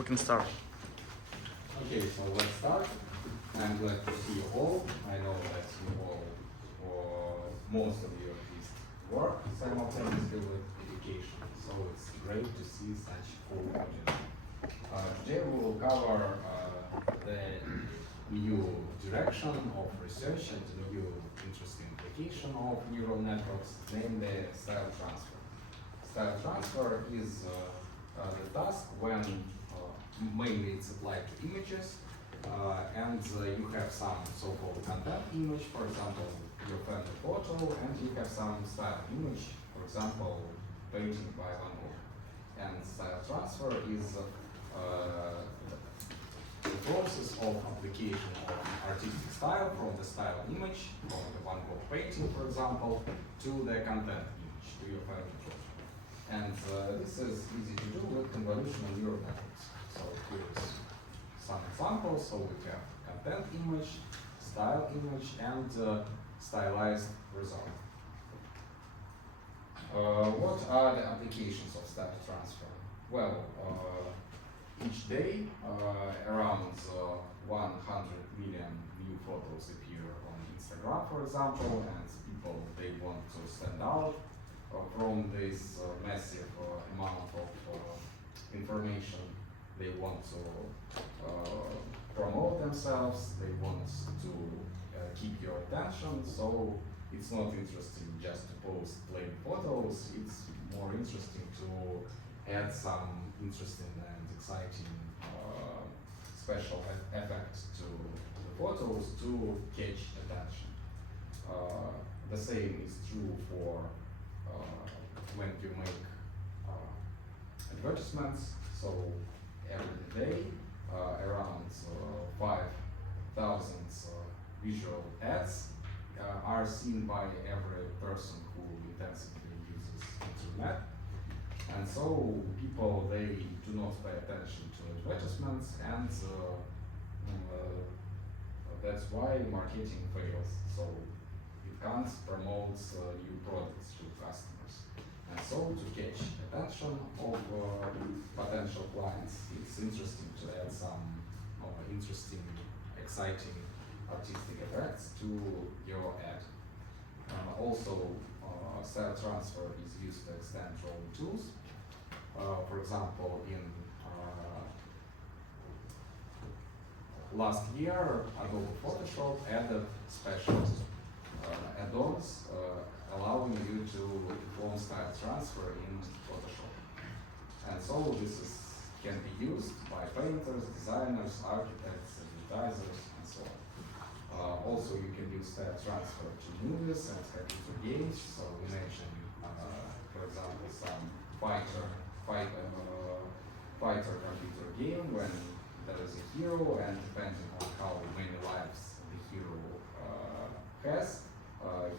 we can start. Okay, so let's start. I'm glad to see you all. I know that you all, or most of you at least, work simultaneously with education. So it's great to see such cool audience. Today we will cover the new direction of research and the new interesting application of neural networks, namely style transfer. Style transfer is the task when mainly it's applied to images and you have some so-called content image, for example, your family photo, and you have some style image, for example, painting by Van Gogh. And style transfer is the process of application of artistic style from the style image, from the Van Gogh painting, for example, to the content image, to your family photo. And this is easy to do with convolutional neural networks. So here is some examples. So we have content image, style image, and stylized result. What are the applications of style transfer? Well, each day around 100 million new photos appear on Instagram, for example, and people, they want to stand out from this massive amount of information. They want to promote themselves, they want to keep your attention, so it's not interesting just to post plain photos, it's more interesting to add some interesting and exciting special effects to the photos to catch attention. The same is true for when you make advertisements. So every day around 5,000 visual ads are seen by every person who intensively uses internet. And so people, they do not pay attention to advertisements, and that's why marketing fails. So it can't promote new products to customers. And so to catch attention of potential clients, it's interesting to add some interesting, exciting artistic effects to your ad. Also, style transfer is used to extend drawing tools. For example, in last year, Adobe Photoshop added special add-ons allowing you to perform style transfer in Photoshop. And so this can be used by painters, designers, architects, advertisers, and so on. Also, you can use style transfer to movies and computer games. So we mentioned, for example, some fighter computer game when there is a hero, and depending on how many lives the hero has,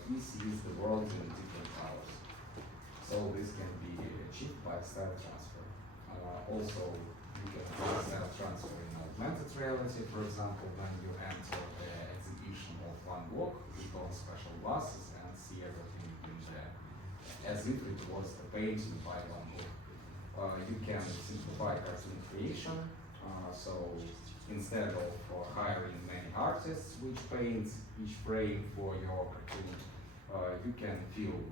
he sees the world in different colors. So this can be achieved by style transfer. Also, you can do style transfer in augmented reality, for example, when you enter the exhibition of Van Gogh, you put on special glasses and see everything in there, as if it was a painting by Van Gogh. You can simplify cartoon creation. So instead of hiring many artists which paint each frame for your cartoon, you can film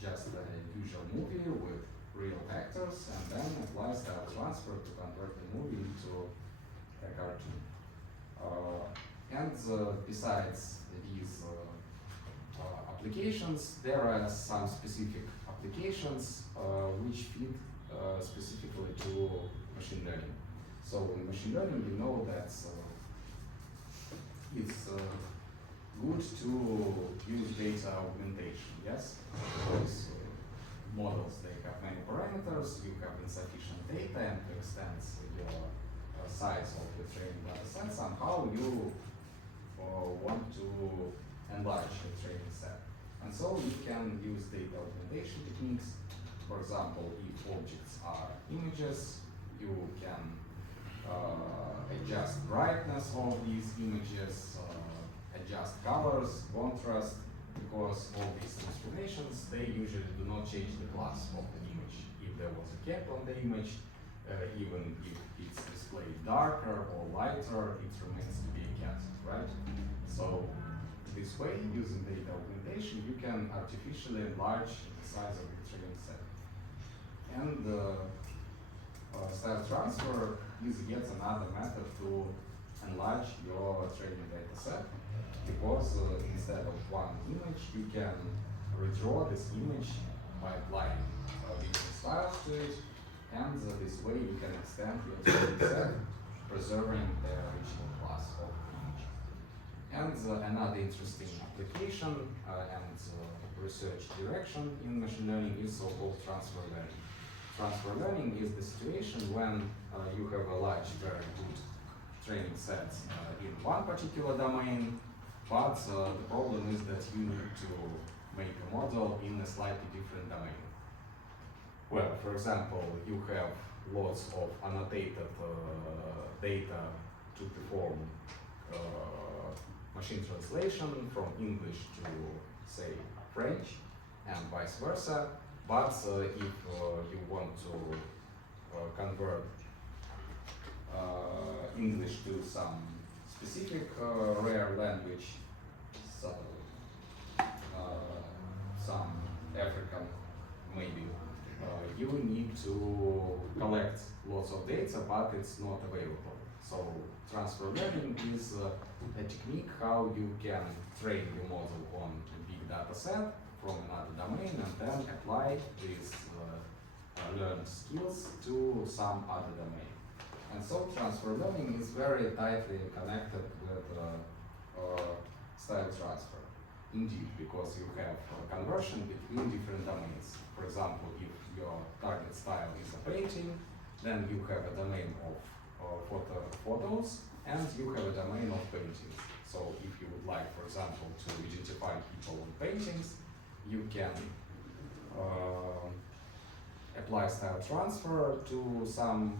just a usual movie with real actors and then apply style transfer to convert the movie into a cartoon. And besides these applications, there are some specific applications which fit specifically to machine learning. So in machine learning, we know that it's good to use data augmentation, yes? Because models, they have many parameters, you have insufficient data, and to extend your size of the training data set, somehow you want to enlarge the training set. And so you can use data augmentation techniques. For example, if objects are images, you can adjust brightness of these images, adjust colors, contrast, because all these transformations, they usually do not change the class of the image. If there was a cat on the image, even if it's displayed darker or lighter, it remains to be a cat, right? So this way, using data augmentation, you can artificially enlarge the size of the training set. And style transfer is yet another method to enlarge your training data set, because instead of one image, you can redraw this image by applying different styles to it, and this way you can extend your training set, preserving the original class of the image. And another interesting application and research direction in machine learning is so-called transfer learning. Transfer learning is the situation when you have a large, very good training set in one particular domain, but the problem is that you need to make a model in a slightly different domain. Well, for example, you have lots of annotated data to perform machine translation from English to, say, French, and vice versa. But if you want to convert English to some specific rare language, so, some African maybe, you need to collect lots of data, but it's not available. So transfer learning is a technique how you can train your model on a big data set from another domain and then apply these learned skills to some other domain. And so transfer learning is very tightly connected with style transfer. Indeed, because you have conversion between different domains. For example, if your target style is a painting, then you have a domain of photos, and you have a domain of paintings. So if you would like, for example, to identify people on paintings, you can apply style transfer to some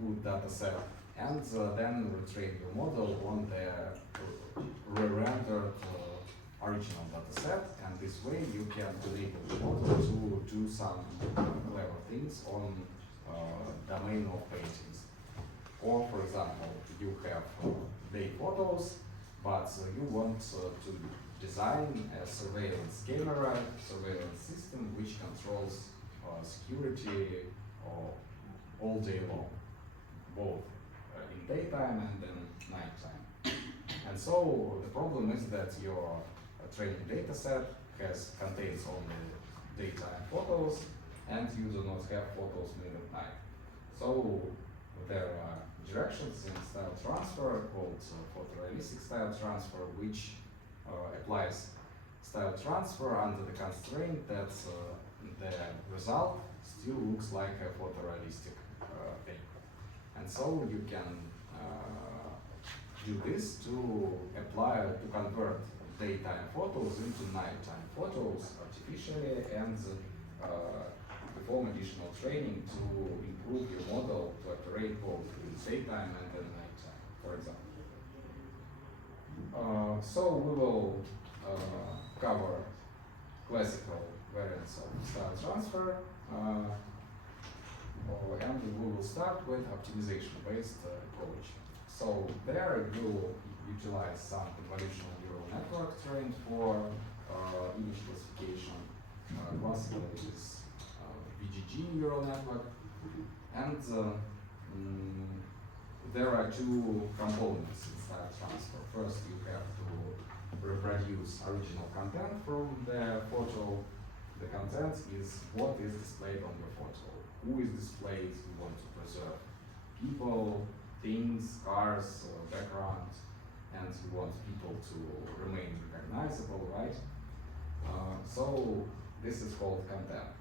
good data set, and then retrain your model on the re-rendered original data set, and this way you can enable the model to do some clever things on domain of paintings. Or, for example, you have day photos, but you want to design a surveillance camera, surveillance system which controls security all day long, both in daytime and in nighttime. And so the problem is that your training data set contains only daytime photos, and you do not have photos made at night. So there are directions in style transfer called photorealistic style transfer, which applies style transfer under the constraint that the result still looks like a photorealistic thing. And so you can do this to convert daytime photos into nighttime photos artificially, and perform additional training to improve your model to operate both in daytime and in nighttime, for example. So we will cover classical variants of style transfer, and we will start with optimization-based approach. So there we will utilize some convolutional neural network trained for image classification. Classically it is VGG neural network, and there are two components in style transfer. First, you have to reproduce original content from the photo. The content is what is displayed on your photo. Who is displayed, you want to preserve people, things, cars, background, and you want people to remain recognizable, right? So this is called content.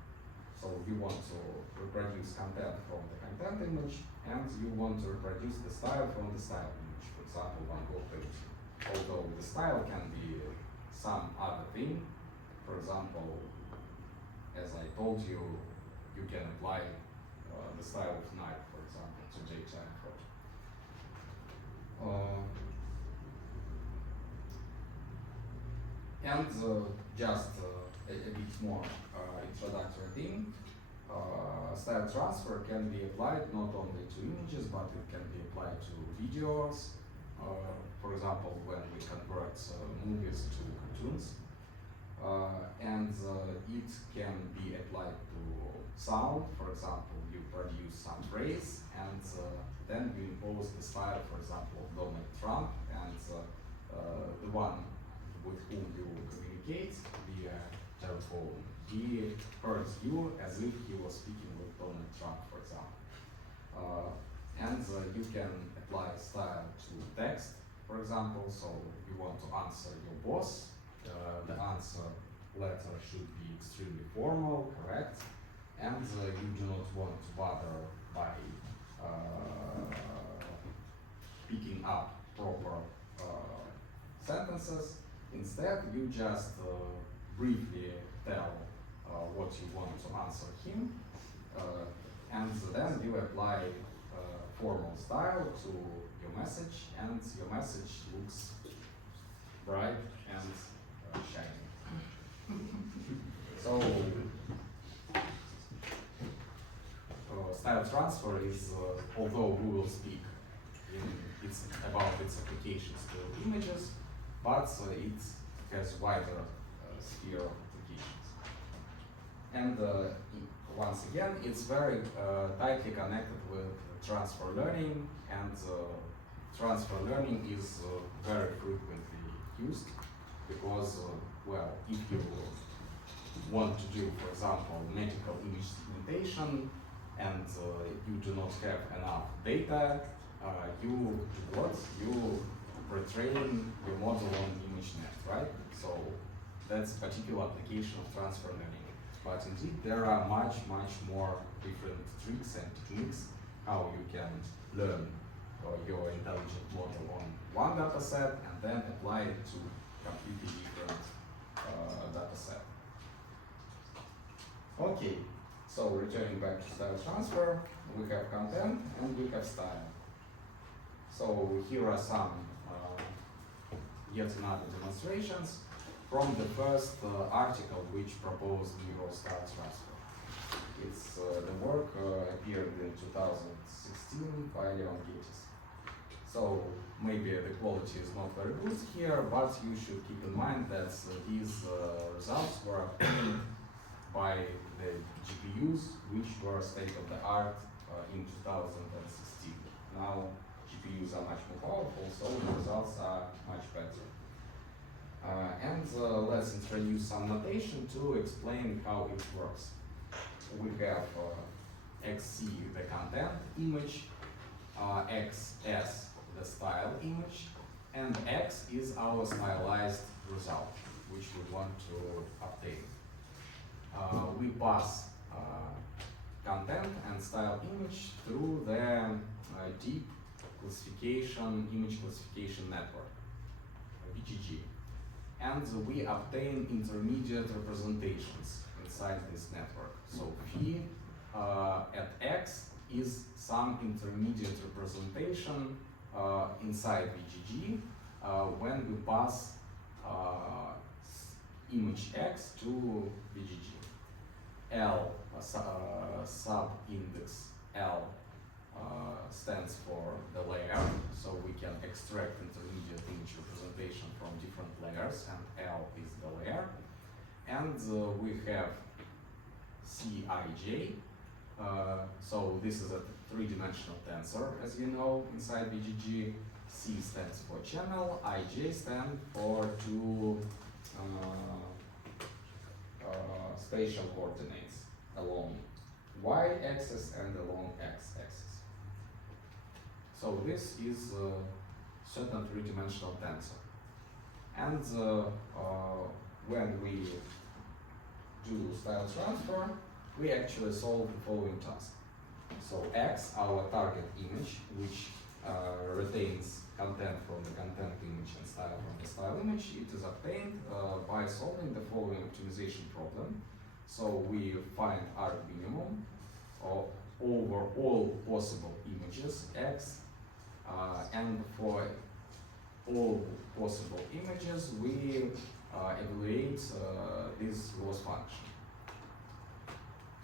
So you want to reproduce content from the content image, and you want to reproduce the style from the style image. For example, Van Gogh painting. Although the style can be some other thing. For example, as I told you, you can apply the style of night, for example, to daytime photo. And just a bit more introductory thing. Style transfer can be applied not only to images, but it can be applied to videos. For example, when we convert movies to cartoons. And it can be applied to sound. For example, you produce some phrase and then you impose the style, for example, of Donald Trump, and the one with whom you communicate via telephone, he hears you as if he was speaking with Donald Trump, for example. And you can apply style to text, for example. So you want to answer your boss. The answer letter should be extremely formal, correct, and you do not want to bother by picking up proper sentences. Instead, you just briefly tell what you want to answer him, and then you apply formal style to your message, and your message looks bright and shiny. So, style transfer is, although we will speak about its applications to images, but it has wider sphere of applications. And once again, it's very tightly connected with transfer learning, and transfer learning is very frequently used because, well, if you want to do, for example, medical image segmentation, and you do not have enough data, you do what? You retrain your model on ImageNet, right? So that's a particular application of transfer learning. But indeed, there are much more different tricks and techniques how you can learn your intelligent model on one data set and then apply it to completely different data set. Okay, so returning back to style transfer, we have content and we have style. So here are some yet another demonstrations from the first article which proposed neural style transfer. It's the work appeared in 2016 by Leon Gates. So maybe the quality is not very good here, but you should keep in mind that these results were obtained by the GPUs which were state of the art in 2016. Now GPUs are much more powerful, so the results are much better. And let's introduce some notation to explain how it works. We have XC, the content image, XS, the style image, and X is our stylized result, which we want to obtain. We pass content and style image through the deep classification, image classification network, VGG. And we obtain intermediate representations inside this network. So phi at X is some intermediate representation inside VGG when we pass image X to VGG. L sub-index L stands for the layer, so we can extract intermediate image representation from different layers, and L is the layer. And we have Cij, so this is a three-dimensional tensor, as you know, inside VGG. C stands for channel, Ij stands for two spatial coordinates along y-axis and along x-axis. So this is a certain three-dimensional tensor. And when we do style transfer, we actually solve the following task. So X, our target image, which retains content from the content image and style from the style image, it is obtained by solving the following optimization problem. So we find arc minimum over all possible images X, and for all possible images we evaluate this loss function.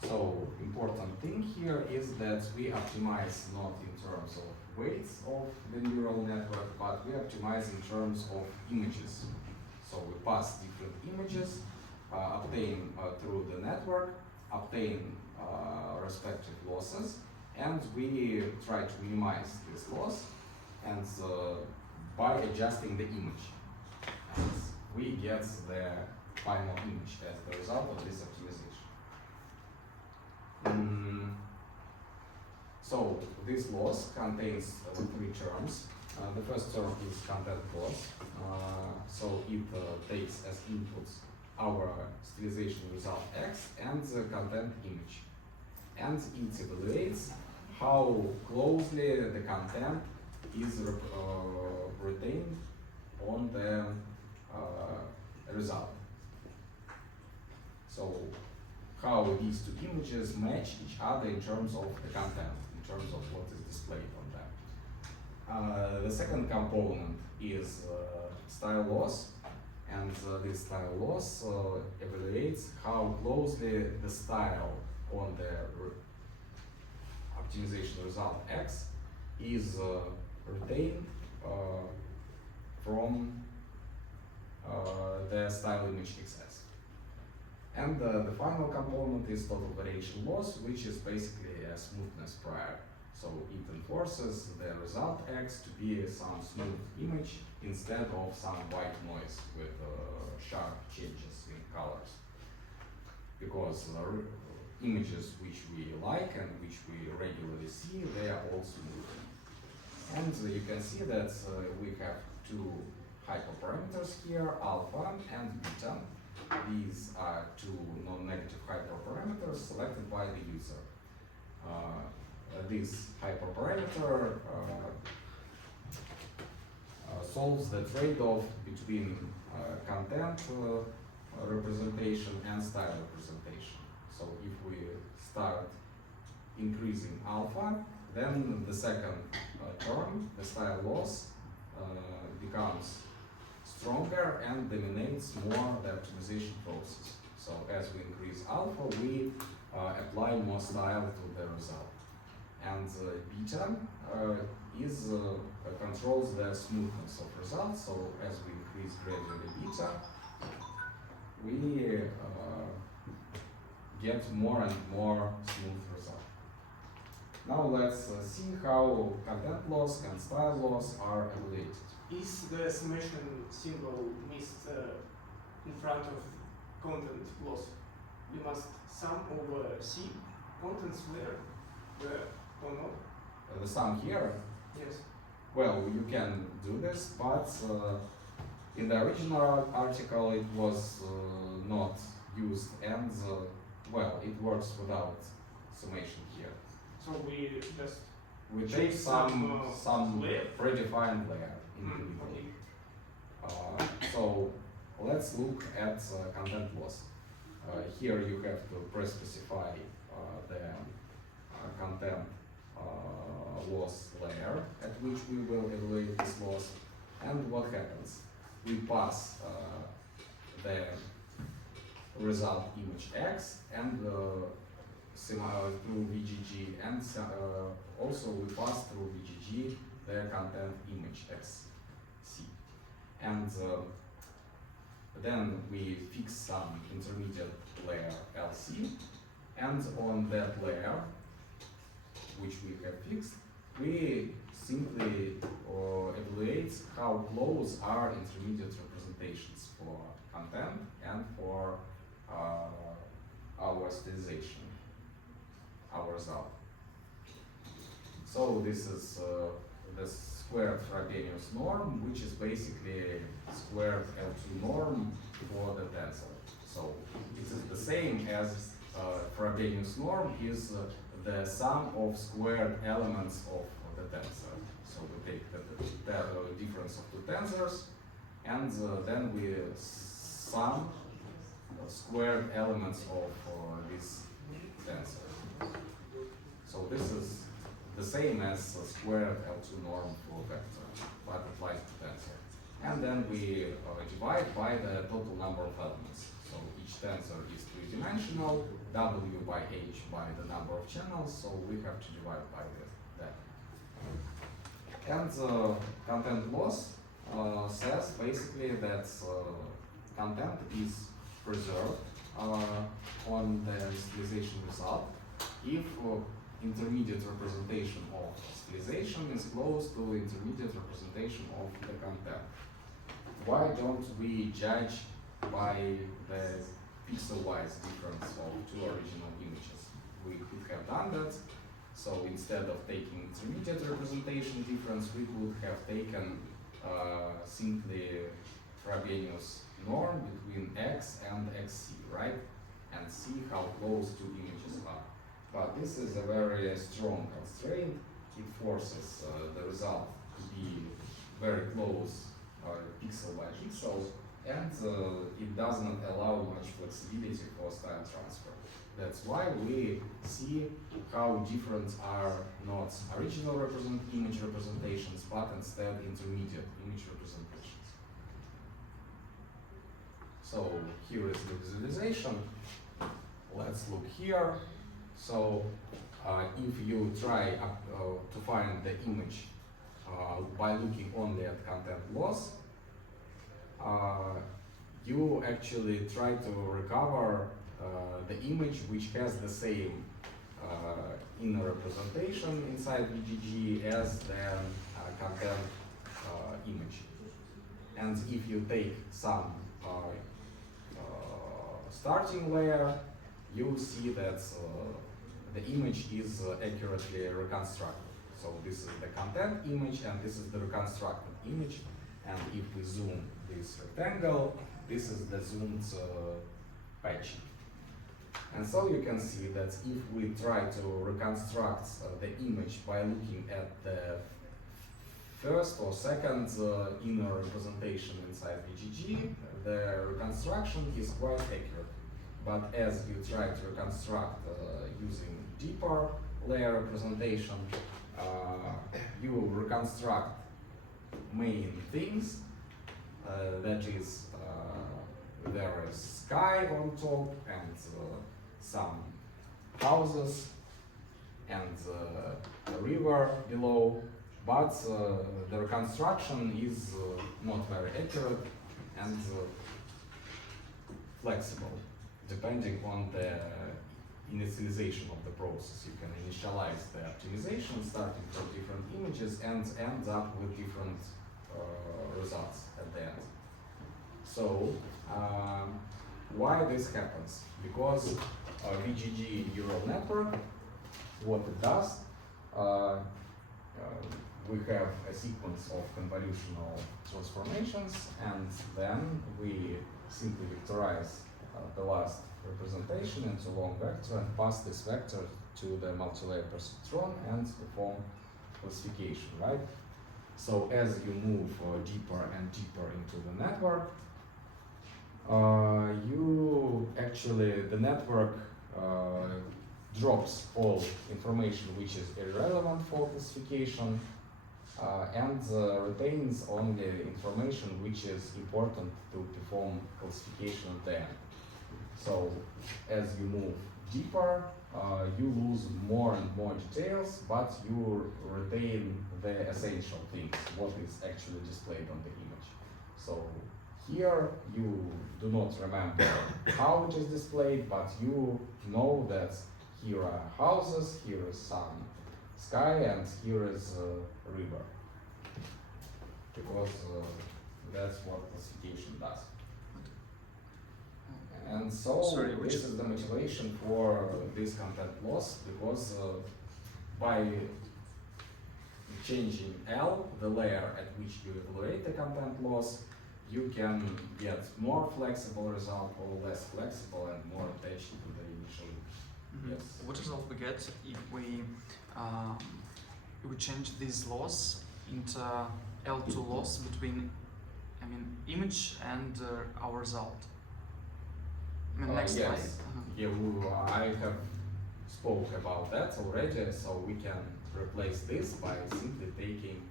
So important thing here is that we optimize not in terms of weights of the neural network, but we optimize in terms of images. So we pass different images, obtain through the network, obtain respective losses, and we try to minimize this loss, and by adjusting the image, and we get the final image as the result of this optimization. So this loss contains three terms. The first term is content loss. So it takes as inputs our stylization result X and the content image. And it evaluates how closely the content is retained on the result. So how these two images match each other in terms of the content, in terms of what is displayed on them. The second component is style loss, and this style loss evaluates how closely the style on the optimization result X is retained from the style image XS. And the final component is total variation loss, which is basically a smoothness prior. So it enforces the result X to be some smooth image instead of some white noise with sharp changes in colors. Because images which we like and which we regularly see, they are all smooth. And you can see that we have two hyperparameters here, alpha and beta. These are two non-negative hyperparameters selected by the user. This hyperparameter solves the trade-off between content representation and style representation. So if we start increasing alpha, then the second term, the style loss, becomes stronger and dominates more the optimization process. So as we increase alpha, we apply more style to the result. And beta controls the smoothness of results. So as we increase gradually beta, we get more and more smooth result. Now let's see how content loss and style loss are evaluated. Is the summation symbol missed in front of content loss? We must sum over C contents where or not? The sum here? Yes. Well, you can do this, but in the original article it was not used, and well, it works without summation here. So we just take some layer? predefined layer in the middle. Okay. So let's look at content loss. Here you have to pre-specify the content loss layer at which we will evaluate this loss. And what happens? We pass the result image X and through VGG, and also we pass through VGG the content image XC. And then we fix some intermediate layer LC, and on that layer, which we have fixed, we simply evaluate how close are intermediate representations for content and for our stylization, our result. So this is the squared Frobenius norm, which is basically squared L2 norm for the tensor. So it is the same as Frobenius norm is the sum of squared elements of the tensor. So we take the difference of two tensors, and then we sum squared elements of this tensor. So this is the same as squared L2 norm for vector, but applies to tensor. and then we divide by the total number of elements. So each tensor is three-dimensional, W by H by the number of channels, so we have to divide by that. And content loss says basically that content is preserved on the stylization result if intermediate representation of stylization is close to intermediate representation of the content. Why don't we judge by the pixel-wise difference of two original images? We could have done that. So instead of taking intermediate representation difference, we could have taken simply Frobenius norm between x and xc, right? And see how close two images are. But this is a very strong constraint. It forces the result to be very close pixel by pixel, and it does not allow much flexibility for style transfer. That's why we see how different are not original image representations, but instead intermediate image representations. So here is the visualization. Let's look here. So if you try to find the image by looking only at content loss, you actually try to recover the image which has the same inner representation inside VGG as the content image. And if you take some starting layer, you see that the image is accurately reconstructed. So this is the content image and this is the reconstructed image. And if we zoom this rectangle, this is the zoomed patch. And so you can see that if we try to reconstruct the image by looking at the first or second inner representation inside VGG, the reconstruction is quite accurate. But as you try to reconstruct using deeper layer representation, you will reconstruct main things. That is, there is sky on top and some houses and a river below, but the reconstruction is not very accurate and flexible, depending on the initialization of the process. You can initialize the optimization starting from different images and end up with different results at the end. So, why this happens? Because VGG neural network, what it does, we have a sequence of convolutional transformations, and then we simply vectorize the last representation into long vector and pass this vector to the multilayer perceptron and perform classification, right? So as you move deeper and deeper into the network, the network drops all information which is irrelevant for classification and retains only information which is important to perform classification at the end. So as you move deeper, you lose more and more details, but you retain the essential things, what is actually displayed on the image. So here you do not remember how it is displayed, but you know that here are houses, here is some sky, and here is a river. Because that's what classification does. And so this is the motivation for this content loss, because by changing L, the layer at which you evaluate the content loss, you can get more flexible result or less flexible and more attached to the initial. Mm-hmm. Yes. What result we get if we change this loss into L2 loss between, image and our result? Next yes. slide. Yeah, I have spoke about that already, so we can replace this by simply taking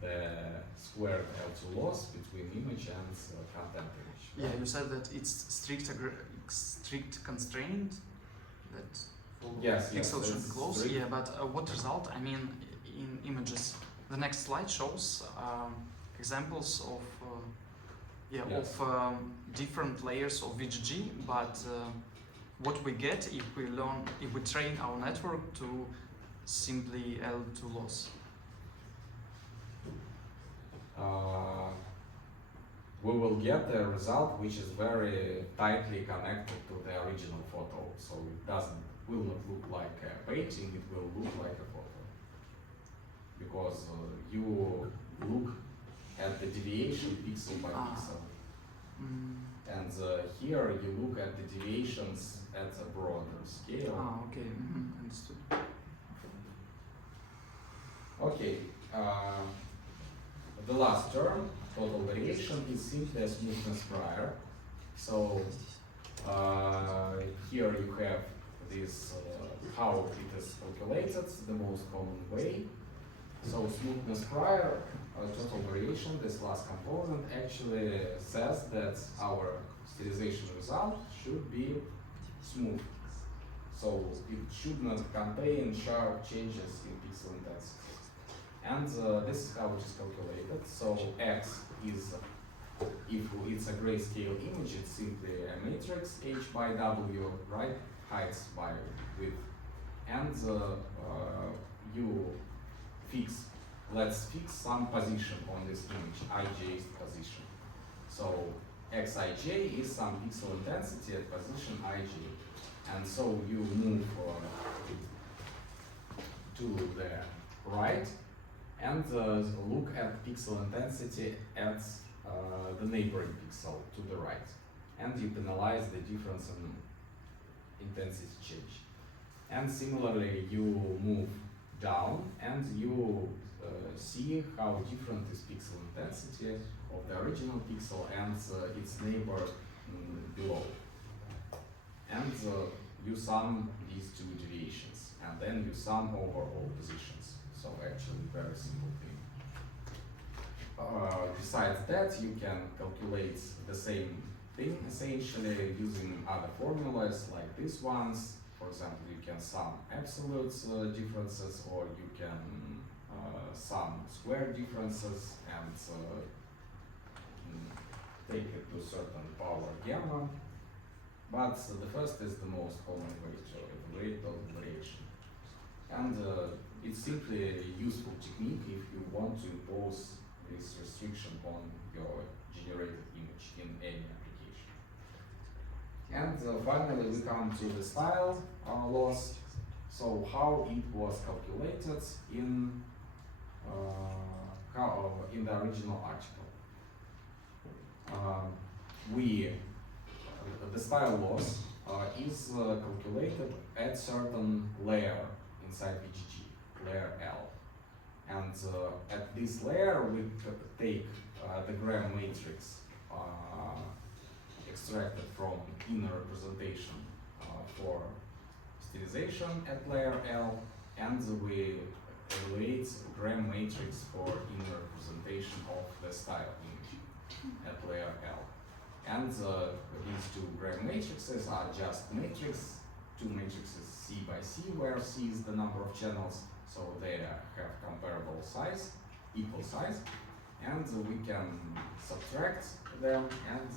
the squared L2 loss between image and content image. Yeah, you said that it's strict constraint that for Yes, yes, pixel should be it's close. strict. Yeah, but what result? I mean, in images, the next slide shows examples of Yes. different layers of VGG, but what we get if we train our network to simply L2 loss. We will get a result which is very tightly connected to the original photo, so it will not look like a painting, it will look like a photo. Because you look at the deviation pixel by pixel. And here you look at the deviations at a broader scale. Okay, understood. Okay, the last term, total variation, is simply a smoothness prior. So here you have this, how it is calculated, the most common way. So smoothness prior, total variation, this last component actually says that our sterilization result should be smooth. So it should not contain sharp changes in pixel intensity. And this is how it is calculated. So X is, if it's a grayscale image, it's simply a matrix H by W, right? Height by width. And you let's fix some position on this image, ij's position. So xij is some pixel intensity at position ij. And so you move to the right and look at pixel intensity at the neighboring pixel to the right. And you penalize the difference in intensity change. And similarly, you move down and you see how different is pixel intensity of the original pixel and its neighbor below. And you sum these two deviations, and then you sum over all positions. So actually, very simple thing. Besides that, you can calculate the same thing essentially using other formulas like these ones. For example, you can sum absolute differences, or you can sum square differences and take it to certain power gamma. But the first is the most common way to evaluate total variation. And it's simply a useful technique if you want to impose this restriction on your generated image in any application. And finally, we come to the style loss. So how it was calculated in the original article. The style loss is calculated at certain layer inside VGG, layer L. And at this layer, we take the Graham matrix extracted from inner representation for sterilization at layer L, and we evaluate Graham matrix for inner representation of the style image at layer L. And these two Graham matrices are just matrix, two matrices C by C, where C is the number of channels, so they have comparable size, equal size, and we can subtract them and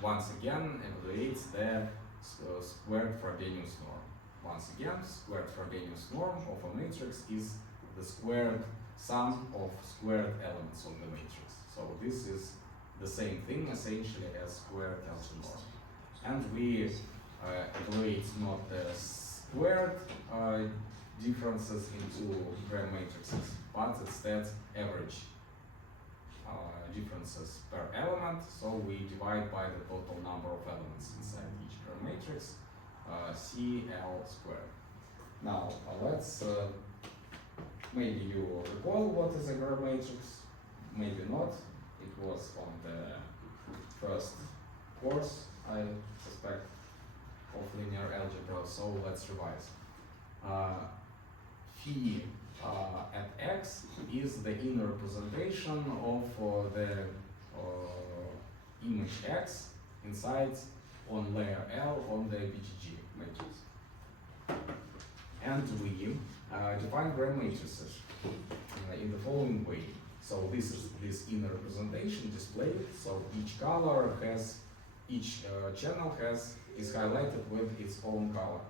once again evaluate the squared Frobenius norm. Once again, squared Frobenius norm of a matrix is the squared sum of squared elements of the matrix. So this is the same thing essentially as squared L2 norm. And we evaluate not the squared differences into Graham matrices, but instead average differences per element. So we divide by the total number of elements inside each Graham matrix, CL squared. Now let's, maybe you will recall what is a Graham matrix, maybe not. It was on the first course, I suspect, of linear algebra, so let's revise. Phi at x is the inner representation of the image X inside on layer L on the VGG matrix. And we define Gram matrices in the following way. So this is this inner representation displayed. So each color has, each channel is highlighted with its own color.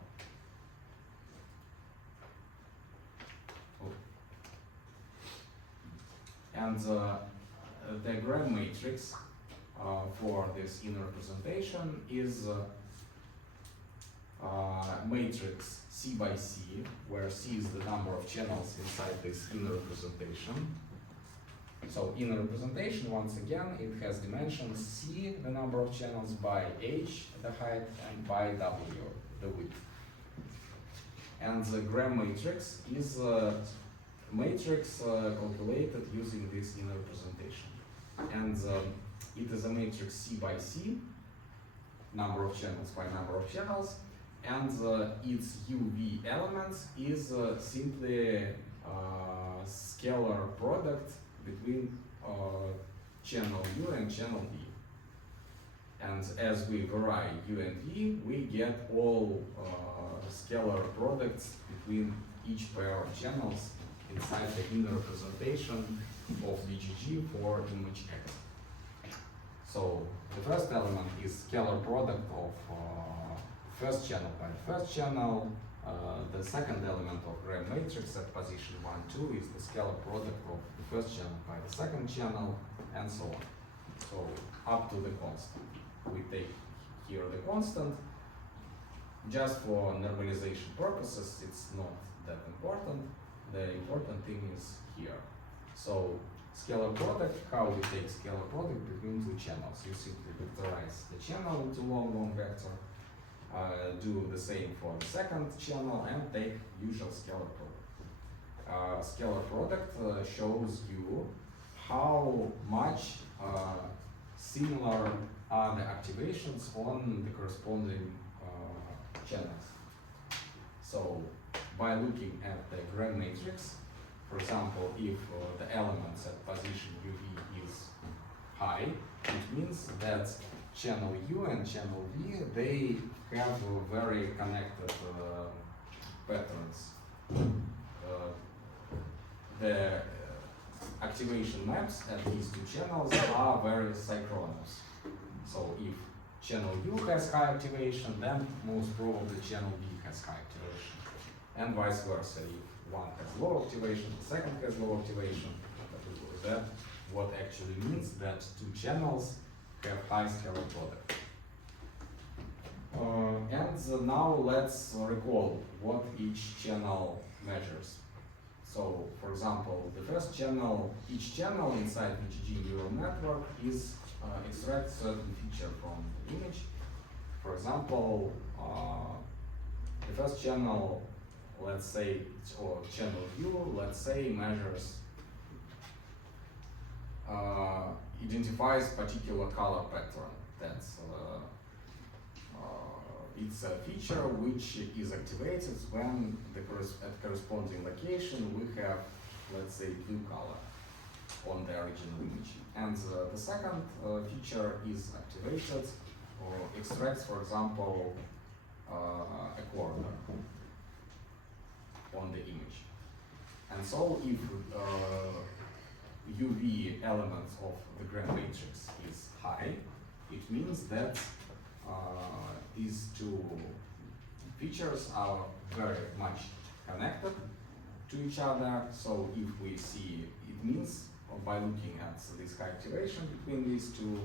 And the Gram matrix for this inner representation is matrix C by C, where C is the number of channels inside this inner representation. So inner representation, once again, it has dimensions C, the number of channels, by H, the height, and by W, the width. And the Gram matrix is a matrix calculated using this inner representation. And it is a matrix C by C, number of channels by number of channels, and its UV elements is simply scalar product between channel U and channel V. And as we vary U and V, we get all scalar products between each pair of channels inside the inner representation of VGG for image X. So the first element is scalar product of first channel by the first channel. The second element of Gram matrix at position 1, 2 is the scalar product of the first channel by the second channel, and so on. So up to the constant. We take here the constant. Just for normalization purposes, it's not that important. The important thing is here. So scalar product, how we take scalar product between two channels? You simply vectorize the channel into long vector, do the same for the second channel, and take usual scalar product. Scalar product shows you how much similar are the activations on the corresponding channels. So by looking at the Gram matrix, for example, if the elements at position UV is high, it means that channel U and channel V, they have very connected patterns. The activation maps at these two channels are very synchronous. So if channel U has high activation, then most probably channel V has high activation. And vice versa. If one has low activation, the second has low activation. That what actually means that two channels have high scalar product. And now let's recall what each channel measures. So, for example, the first channel, each channel inside VGG neural network is extracts certain feature from the image. For example, the first channel, let's say, or channel U, let's say, measures, identifies particular color pattern. That's it's a feature which is activated when at corresponding location we have, let's say, blue color on the original image. And the second feature is activated or extracts, for example, a corner on the image. And so if UV elements of the Gram matrix is high, it means that these two features are very much connected to each other. So if we see, it means by looking at this high activation between these two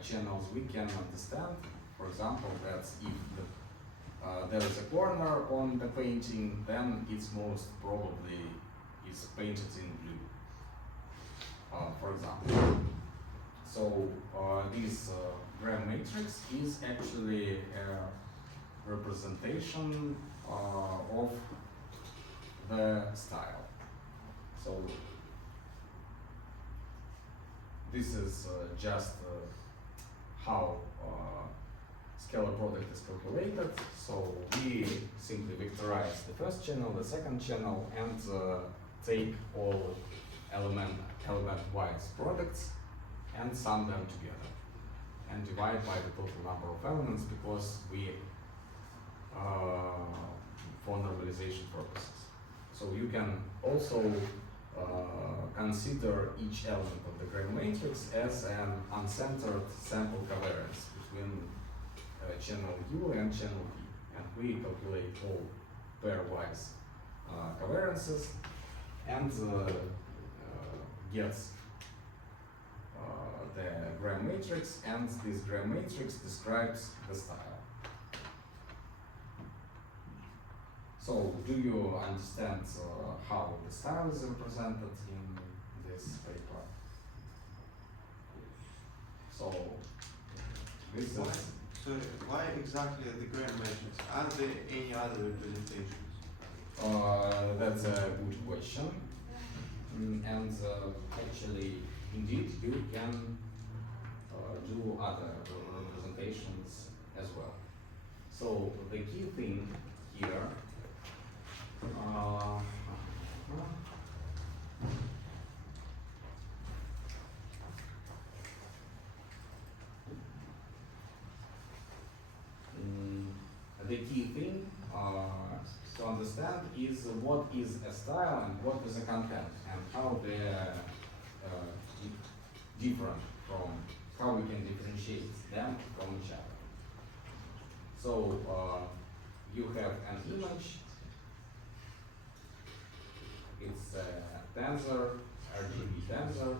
channels, we can understand, for example, that if there is a corner on the painting, then it's most probably is painted in blue, for example. So this Gram matrix is actually a representation of the style. So this is just how scalar product is calculated. So we simply vectorize the first channel, the second channel, and take all element-wise products and sum them together and divide by the total number of elements because we for normalization purposes. So you can also consider each element of the Gram matrix as an uncentered sample covariance between channel U and channel V. And we calculate all pairwise covariances and gets the Gram matrix, and this Gram matrix describes the style. So, do you understand how the style is represented in this paper? So, this Why, is sorry, why exactly the Gram matrix? Are there any other representations? that's a good question. And actually, indeed, you can do other representations as well. So, the key thing here the key thing to understand is what is a style and what is a content, and how they are different from, how we can differentiate them from each other. So you have an image. It's a tensor, RGB tensor.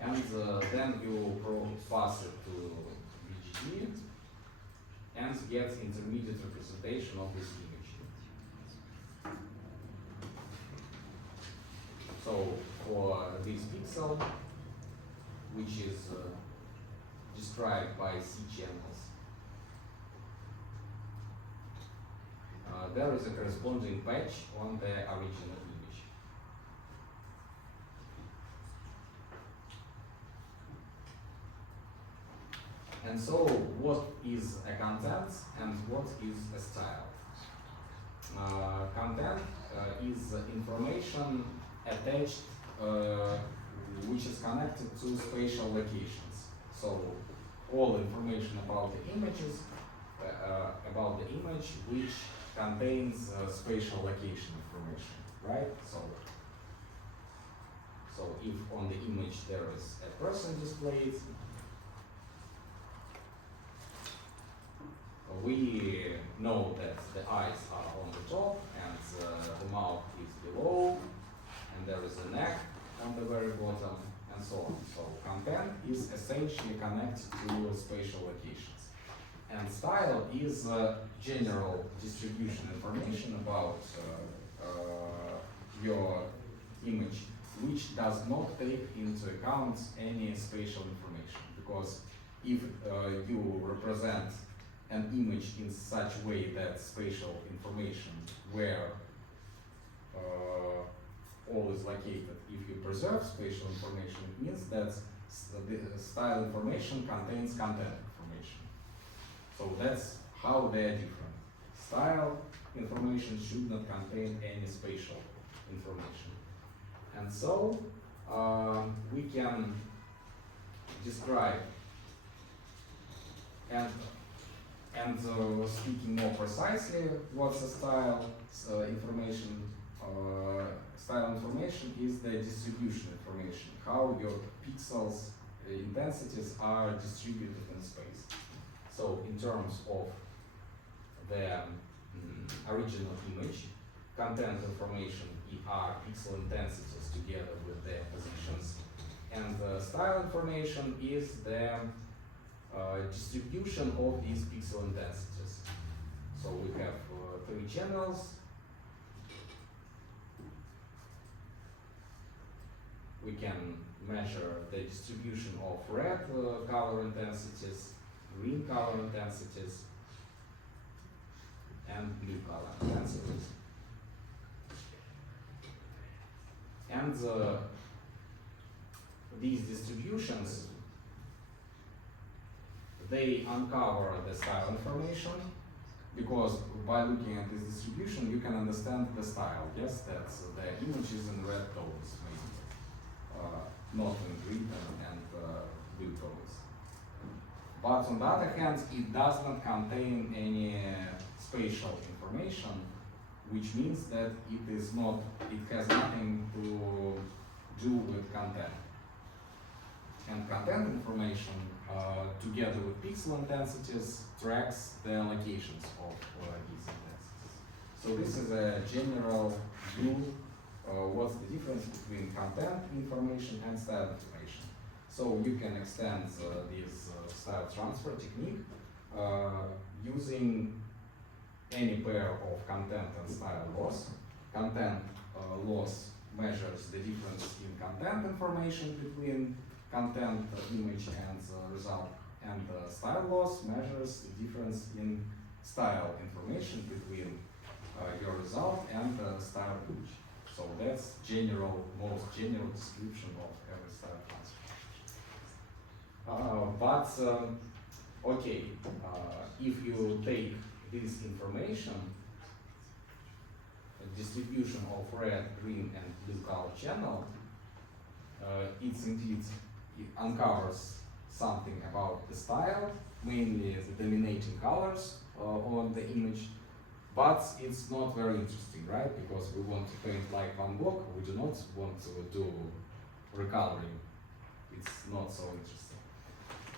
And then you pass it to VGG and get intermediate representation of this image. So for this pixel, which is described by C channels, there is a corresponding patch on the original image. And so, what is a content and what is a style? Content is information attached which is connected to spatial locations. So, all information about the images, about the image which contains spatial location information, right? So if on the image there is a person displayed, we know that the eyes are on the top and the mouth is below, and there is a neck on the very bottom, and so on. So content is essentially connected to spatial locations. And style is general distribution information about your image, which does not take into account any spatial information. Because if you represent an image in such a way that spatial information where all is located, if you preserve spatial information, it means that the style information contains content information. So that's how they are different. Style information should not contain any spatial information. And so we can describe and speaking more precisely, what's a style information? Style information is the distribution information, how your pixels intensities are distributed in space. So in terms of the original image, content information are pixel intensities together with their positions, and style information is the distribution of these pixel intensities. So we have 3 channels. We can measure the distribution of red color intensities, green color intensities, and blue color intensities. And these distributions they uncover the style information, because by looking at this distribution you can understand the style. Yes, that's the image is in red tones maybe, not in green and blue tones. But on the other hand, it does not contain any spatial information, which means that it has nothing to do with content. And content information, together with pixel intensities, tracks the allocations of these intensities. So this is a general view. What's the difference between content information and style information? So you can extend this style transfer technique using any pair of content and style loss. Content loss measures the difference in content information between content image and result, and style loss measures the difference in style information between your result and style image. So that's most general description of every style transfer. Okay, if you take this information, distribution of red, green, and blue color channel, it uncovers something about the style, mainly the dominating colors on the image, but it's not very interesting, right? Because we want to paint like Van Gogh, we do not want to do recoloring. It's not so interesting.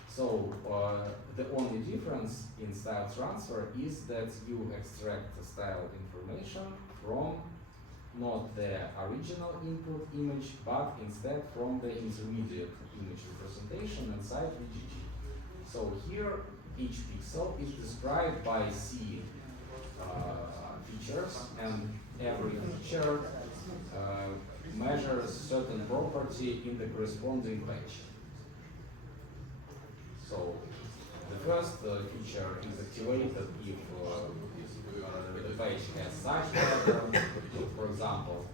So the only difference in style transfer is that you extract the style information from not the original input image, but instead from the intermediate image representation inside VGG. So here, each pixel is described by C features, and every feature measures certain property in the corresponding page. So the first feature is activated if the page has such pattern. For example,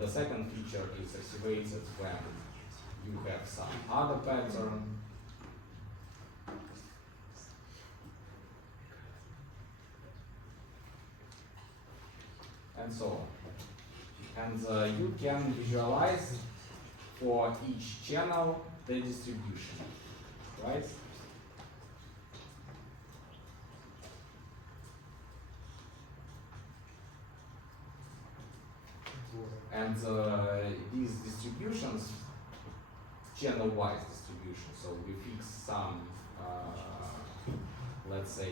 the second feature is activated when you have some other pattern. And so on. And you can visualize for each channel the distribution, right? And these distributions, channel-wise distribution, so we fix some, let's say,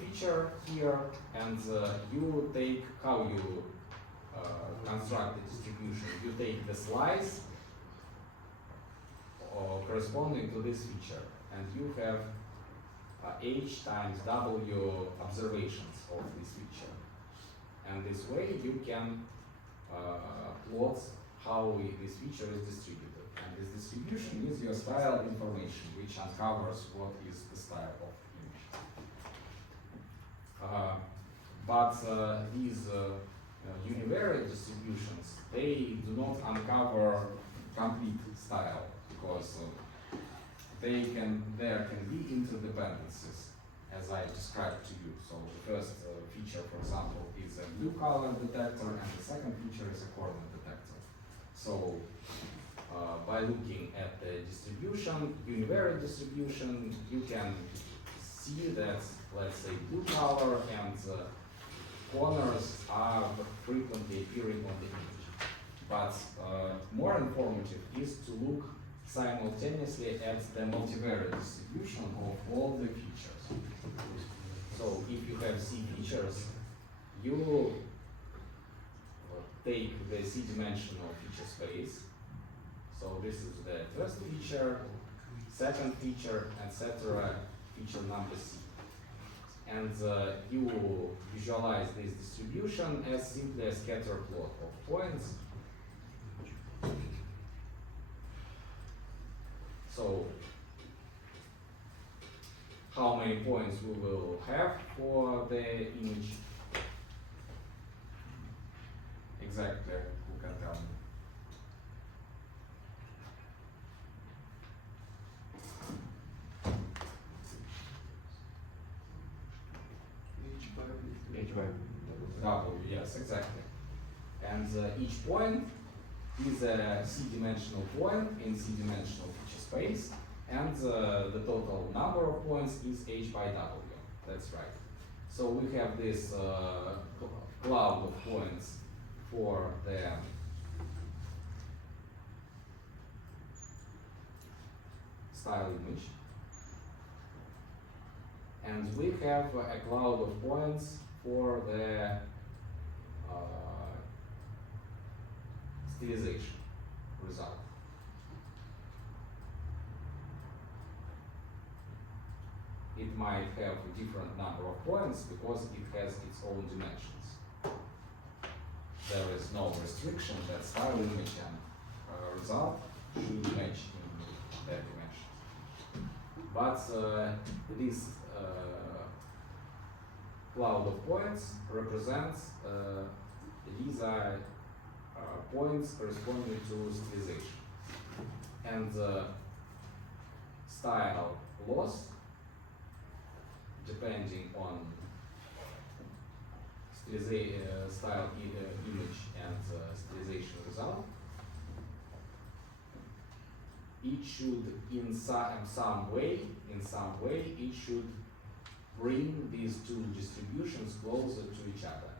feature here, and you take how you construct the distribution. You take the slice corresponding to this feature, and you have H times W observations of this feature. And this way you can plot how this feature is distributed. And this distribution is your style information, which uncovers what is the style of image. But these univariate distributions, they do not uncover complete style, because there can be interdependencies, as I described to you. So the first feature, for example, is a blue color detector, and the second feature is a coordinate detector. So by looking at the distribution, univariate distribution, you can see that, let's say, blue color and corners are frequently appearing on the image. But more informative is to look simultaneously at the multivariate distribution of all the features. So if you have C features, you take the C-dimensional feature space. So this is the first feature, second feature, etc., feature number C. And you visualize this distribution as simply a scatter plot of points. So how many points we will have for the image? Exactly, who can tell me? Yes, exactly. And each point is a C-dimensional point in C-dimensional feature space, and the total number of points is H by W. That's right. So we have this cloud of points for the style image. And we have a cloud of points for the stylization result. It might have a different number of points because it has its own dimensions. There is no restriction that style image and result should match in their dimensions. But this cloud of points represents these are points corresponding to stylization. And style loss, depending on style image and stylization result, it should in some way, it should bring these two distributions closer to each other.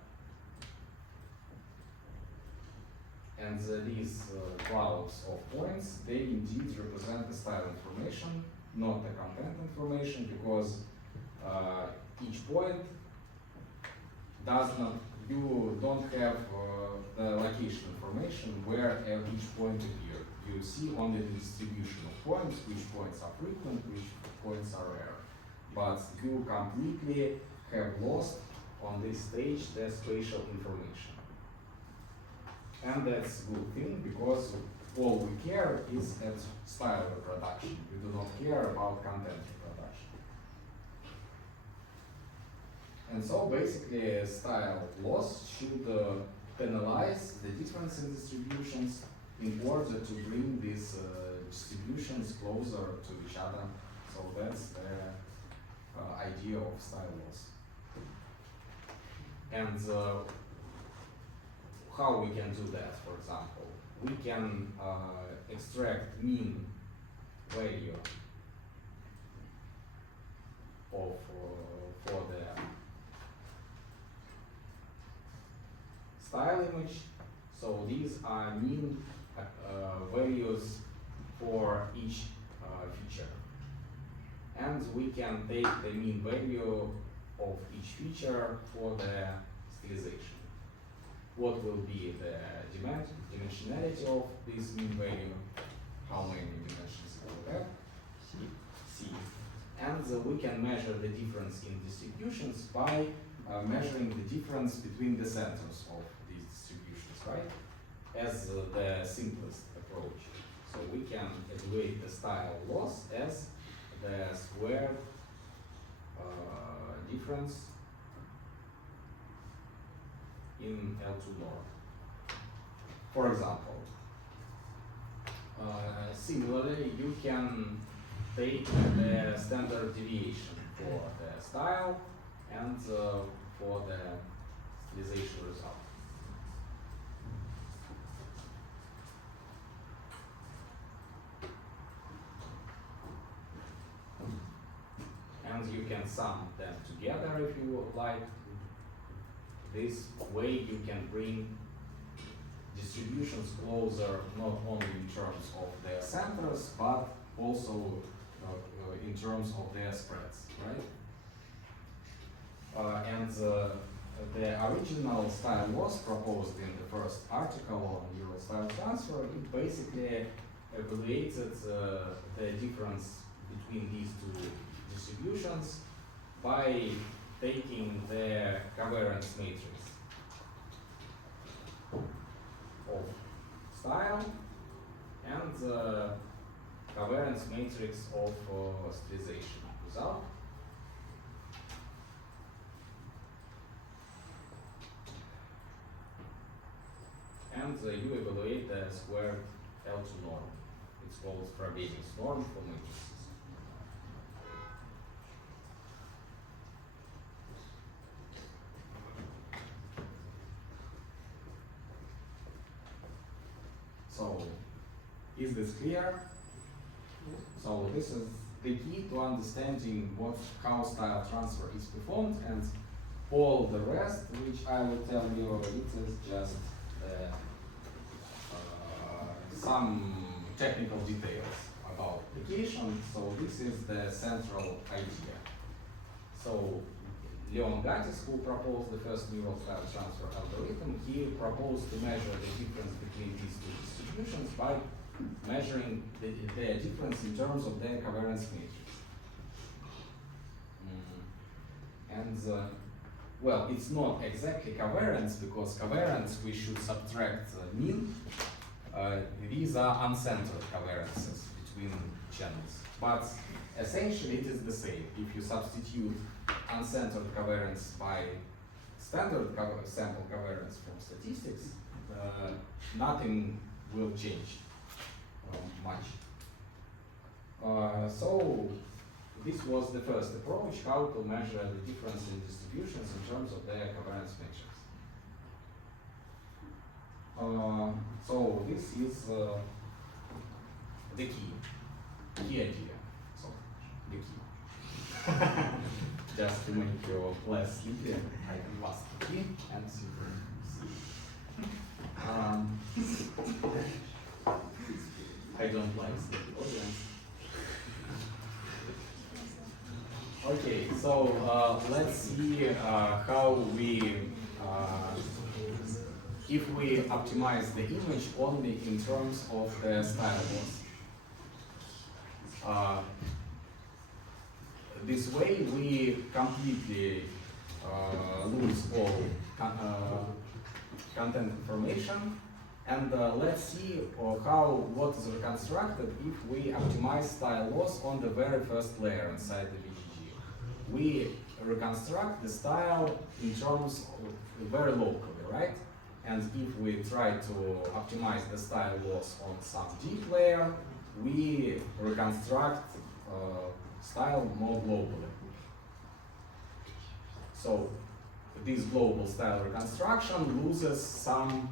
And these clouds of points, they indeed represent the style information, not the content information, because each point does not, you don't have the location information where each point appears. You see only the distribution of points, which points are frequent, which points are rare. But you completely have lost on this stage the spatial information. And that's a good thing, because all we care is at style reproduction. We do not care about content reproduction. And so basically style loss should penalize the difference in distributions in order to bring these distributions closer to each other. So that's the idea of style loss. And how we can do that, for example? We can extract mean value of for the style image. So these are mean values for each feature. And we can take the mean value of each feature for the stylization. What will be the dimensionality of this mean value? How many dimensions it will have? C. And we can measure the difference in distributions by measuring the difference between the centers of these distributions, right? As the simplest approach. So we can evaluate the style loss as the squared difference in L2 norm. For example, similarly, you can take the standard deviation for the style and for the stylization result. And you can sum them together if you would like. This way you can bring distributions closer, not only in terms of their centers, but also in terms of their spreads, right? And the original style loss proposed in the first article on Euro style transfer, it basically evaluated the difference between these two distributions by taking the covariance matrix of style and the covariance matrix of stylization result. And you evaluate the squared L2 norm. It's called Frobenius norm for matrices. Is this clear? So this is the key to understanding how style transfer is performed, and all the rest, which I will tell you, it is just some technical details about application. So this is the central idea. So Leon Gattis, who proposed the first neural style transfer algorithm, he proposed to measure the difference between these two distributions by measuring their difference in terms of their covariance matrix. Well, it's not exactly covariance, because covariance we should subtract mean. These are uncentered covariances between channels. But essentially it is the same. If you substitute uncentered covariance by standard sample covariance from statistics, nothing will change much. So this was the first approach, how to measure the difference in distributions in terms of their covariance matrix. So this is the key idea. So the key. Just to make you less sleepy, I can pass the key and see. I don't like sleepy audience. Okay, so let's see how we, if we optimize the image only in terms of the style loss. This way we completely lose all content information, and let's see what is reconstructed if we optimize style loss on the very first layer inside the VGG. We reconstruct the style in terms of very locally, right? And if we try to optimize the style loss on some deep layer, we reconstruct style more globally. So this global style reconstruction loses some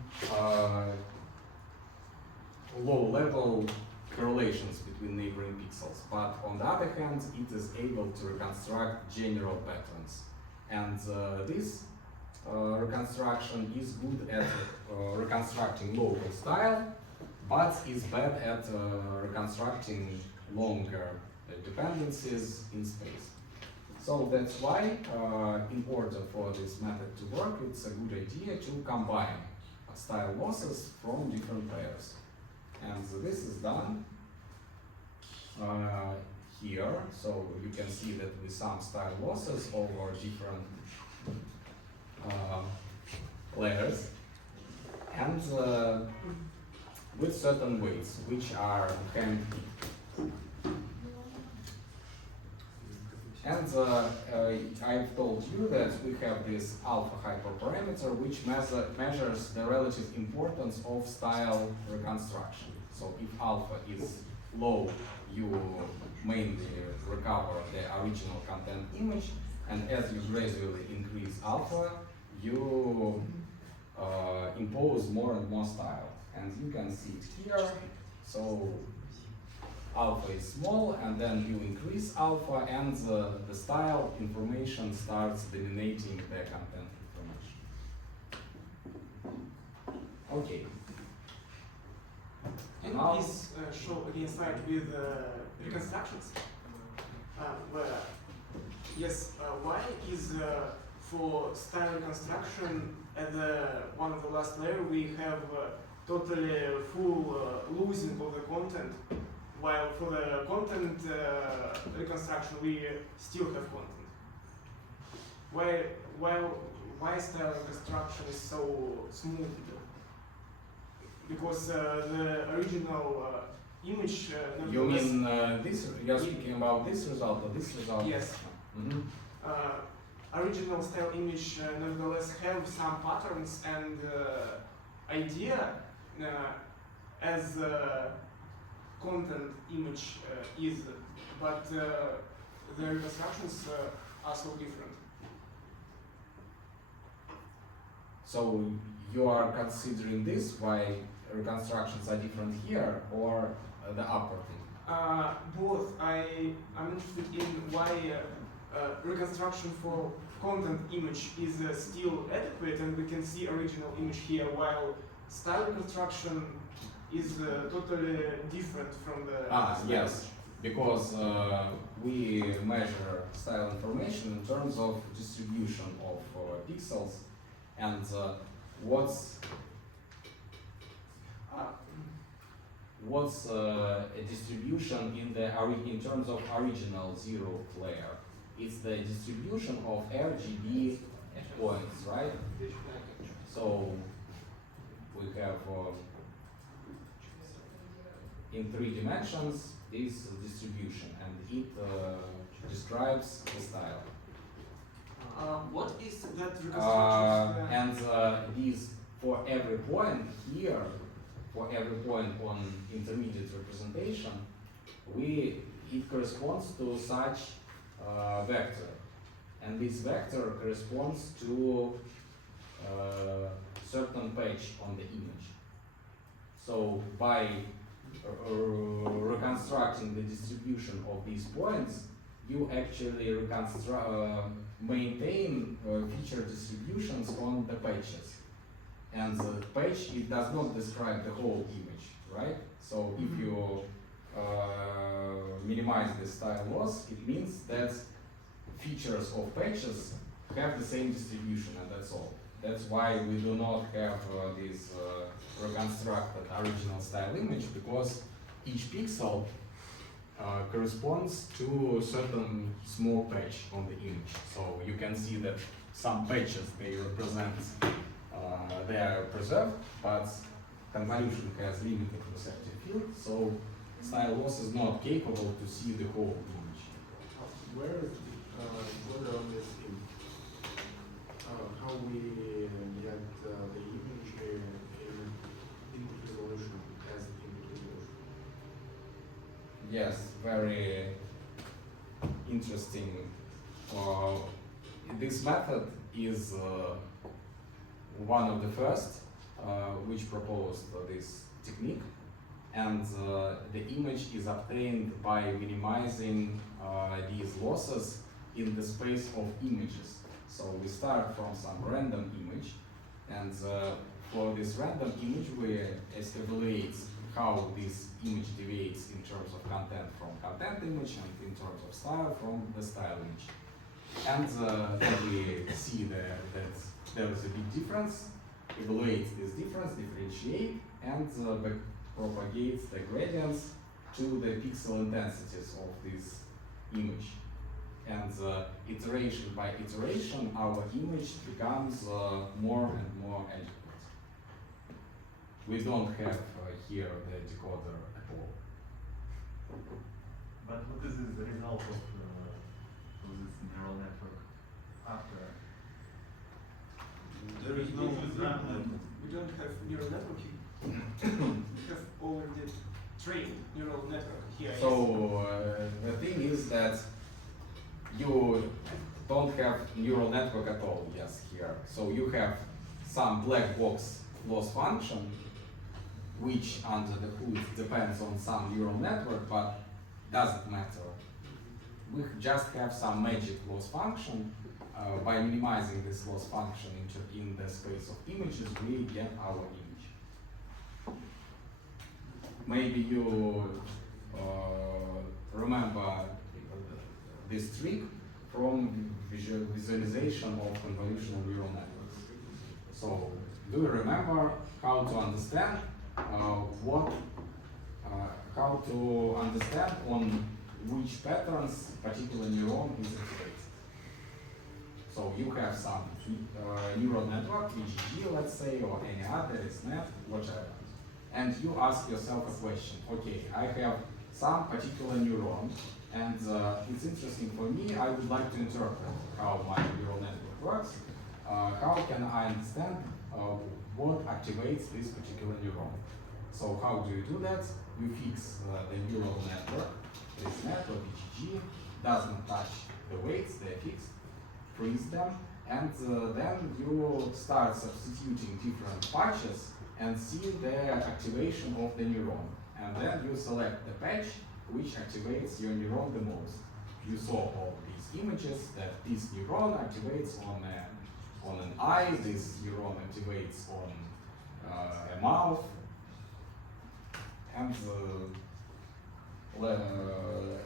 low-level correlations between neighboring pixels, but on the other hand, it is able to reconstruct general patterns. And this reconstruction is good at reconstructing local style, but is bad at reconstructing longer dependencies in space. So that's why, in order for this method to work, it's a good idea to combine style losses from different layers. And this is done here. So you can see that with some style losses over different layers, and with certain weights, which are hand-picked. And I've told you that we have this alpha hyperparameter, which measures the relative importance of style reconstruction. So if alpha is low, you mainly recover the original content image, and as you gradually increase alpha, you impose more and more style. And you can see it here. So alpha is small, and then you increase alpha, and the style information starts dominating the content information. Okay. Can you please show again slide with reconstructions? Why is for style reconstruction at one of the last layer we have totally full losing of the content, while for the content reconstruction we still have content? Why style reconstruction is so smooth? Because the original image. You mean this? You're speaking about this result or this result? Yes. Mm-hmm. Original style image nevertheless have some patterns and idea as content image is, but the reconstructions are so different. So you are considering this why reconstructions are different here or the upper thing? Both. I'm interested in why reconstruction for content image is still adequate and we can see original image here, while style reconstruction is totally different from the style Yes, image. because we measure style information in terms of distribution of pixels and what's a distribution in terms of original zero layer. It's the distribution of RGB points, right? So we have in 3 dimensions this distribution, and it describes the style. What is that reconstruction? And these for every point here, for every point on intermediate representation, it corresponds to such vector, and this vector corresponds to certain page on the image. So by reconstructing the distribution of these points, you actually maintain feature distributions on the pages. And the page, it does not describe the whole image, right? So if you minimize the style loss, it means that features of pages have the same distribution, and that's all. That's why we do not have this reconstructed original style image, because each pixel corresponds to a certain small page on the image. So you can see that some pages, they represent, they are preserved, but convolution has limited receptive field, so style loss is not capable to see the whole image. Where is the border on this image? How we get the image in input resolution as input resolution? Yes, very interesting. This method is one of the first which proposed this technique, and the image is obtained by minimizing these losses in the space of images. So we start from some random image, and for this random image we evaluate how this image deviates in terms of content from content image and in terms of style from the style image. And we see that there is a big difference, evaluate this difference, differentiate, and propagate the gradients to the pixel intensities of this image. And iteration by iteration, our image becomes more and more adequate. We don't have here the decoder at all. But what is the result of this neural network after? There is no We don't have neural network here. We have already trained neural network here. So the thing is that you don't have neural network at all, yes, here. So you have some black box loss function, which under the hood depends on some neural network, but doesn't matter. We just have some magic loss function. By minimizing this loss function in the space of images, we get our image. Maybe you remember this trick from visualization of convolutional neural networks. So, do you remember how to understand how to understand on which patterns particular neuron is activated? So you have some neural network, VGG, let's say, or any other, SNET, whatever. And you ask yourself a question. Okay, I have some particular neuron, and it's interesting for me. I would like to interpret how my neural network works. How can I understand what activates this particular neuron? So how do you do that? You fix the neural network. This network, VGG, doesn't touch the weights, they're fixed. Freeze them, and then you start substituting different patches and see the activation of the neuron. And then you select the patch which activates your neuron the most. You saw all these images that this neuron activates on an eye, this neuron activates on a mouth, and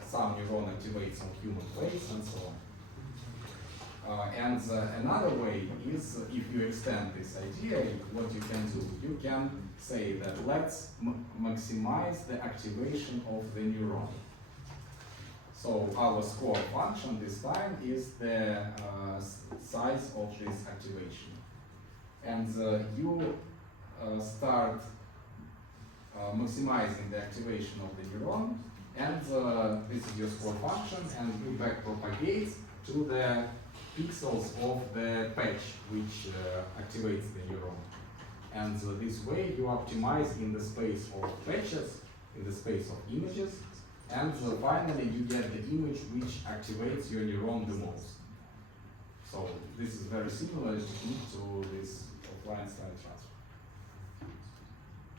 some neuron activates on human face and so on. Another way is, if you extend this idea, what you can do, you can say that let's maximize the activation of the neuron. So our score function this time is the size of this activation. And you start maximizing the activation of the neuron, and this is your score function, and you backpropagate to the pixels of the patch which activates the neuron. And this way you optimize in the space of patches, in the space of images, and finally you get the image which activates your neuron the most. So this is very similar to this offline style transfer.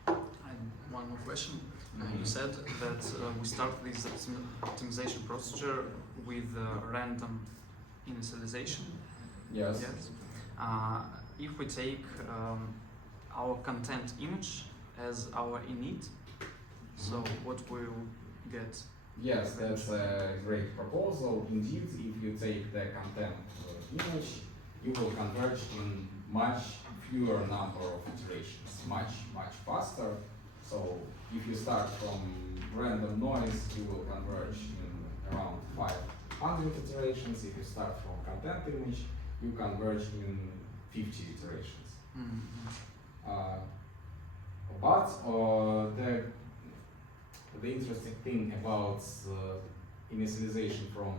And one more question. You said that we start this optimization procedure with random initialization. Yes. Yes. If we take our content image as our init, so what we'll get? Yes, that's a great proposal. Indeed, if you take the content image, you will converge in much fewer number of iterations, much faster. So if you start from random noise, you will converge in around 500 iterations. If you start from content image, you converge in 50 iterations. But the interesting thing about initialization from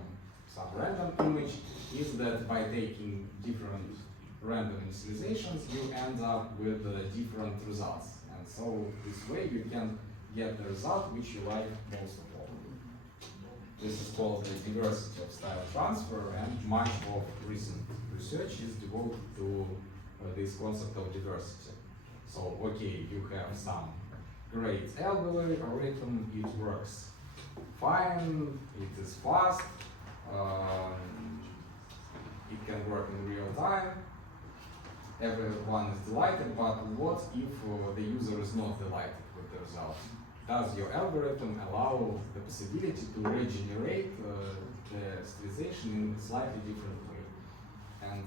some random image is that by taking different random initializations, you end up with different results. And so this way you can get the result which you like most of all. This is called the diversity of style transfer, and much of recent research is devoted to this concept of diversity. So, okay, you have some great algorithm, it works fine, it is fast, it can work in real time, everyone is delighted, but what if the user is not delighted with the result? Does your algorithm allow the possibility to regenerate the stylization in a slightly different way? And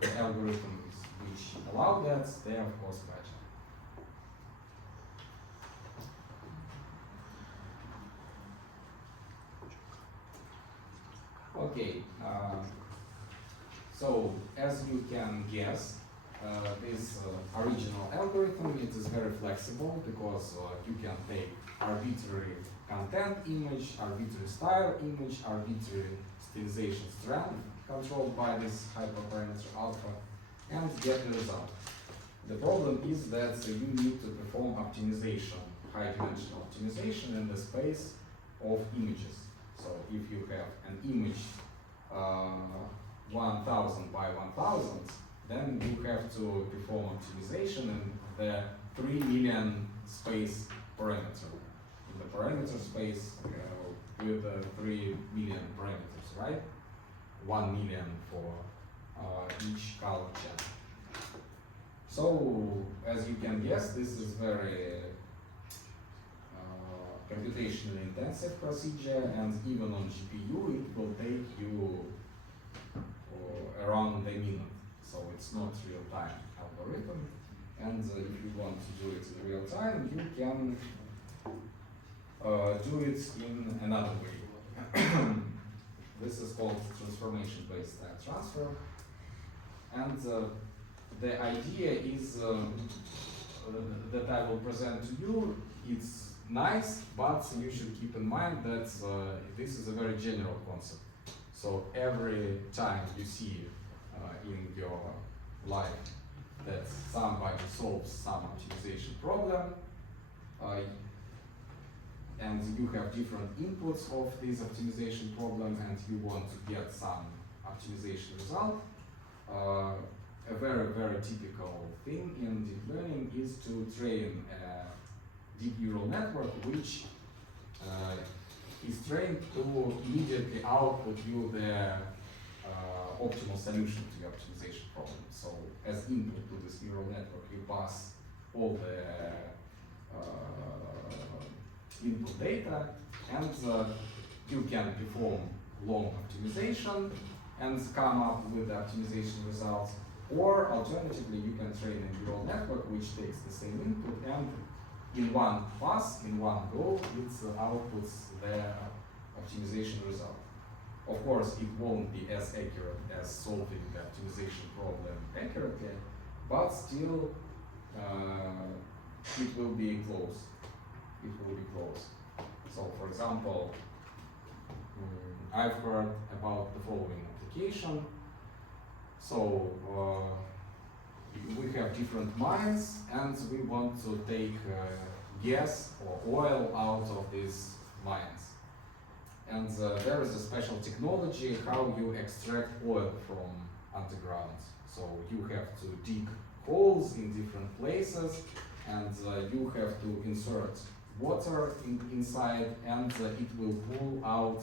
the algorithms which allow that, they are of course better. Okay, so as you can guess, this original algorithm, it is very flexible because you can take arbitrary content image, arbitrary style image, arbitrary stylization strength controlled by this hyperparameter alpha, and get the result. The problem is that you need to perform optimization, high-dimensional optimization in the space of images. So if you have an image 1000 by 1000, then you have to perform optimization in the 3 million space parameter. In the parameter space with 3 million parameters, right? 1 million for each color channel. So, as you can guess, this is very computationally intensive procedure, and even on GPU it will take you around a minute. So it's not real-time algorithm, and if you want to do it in real time, you can do it in another way. This is called transformation-based style transfer, and the idea is that I will present to you. It's nice, but you should keep in mind that this is a very general concept. So every time you see in your life that somebody solves some optimization problem, and you have different inputs of this optimization problem, and you want to get some optimization result, a very typical thing in deep learning is to train a deep neural network which is trained to immediately output you the optimal solution to your optimization problem. So as input to this neural network, you pass all the input data, and you can perform long optimization and come up with the optimization results. Or alternatively, you can train a neural network which takes the same input and in one pass, in one go, it outputs the optimization result. Of course, it won't be as accurate as solving the optimization problem accurately, but still it will be close. It will be close. So, for example, I've heard about the following application. So, we have different mines and we want to take gas or oil out of these mines. And there is a special technology how you extract oil from underground. So you have to dig holes in different places, and you have to insert water inside, and it will pull out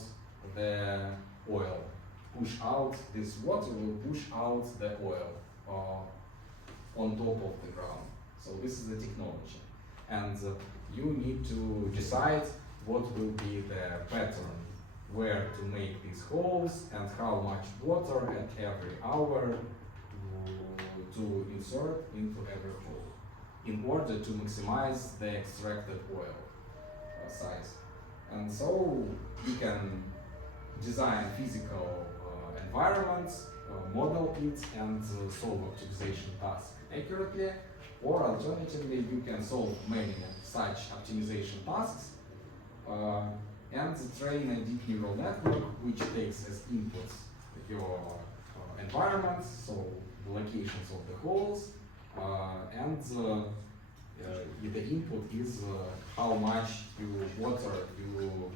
the oil. Push out this water will push out the oil on top of the ground. So this is the technology, and you need to decide what will be the pattern, where to make these holes and how much water at every hour to insert into every hole in order to maximize the extracted oil size. And so you can design physical environments, model it, and solve optimization tasks accurately. Or alternatively, you can solve many such optimization tasks and train a deep neural network which takes as inputs your environments, so the locations of the holes, and the input is how much water you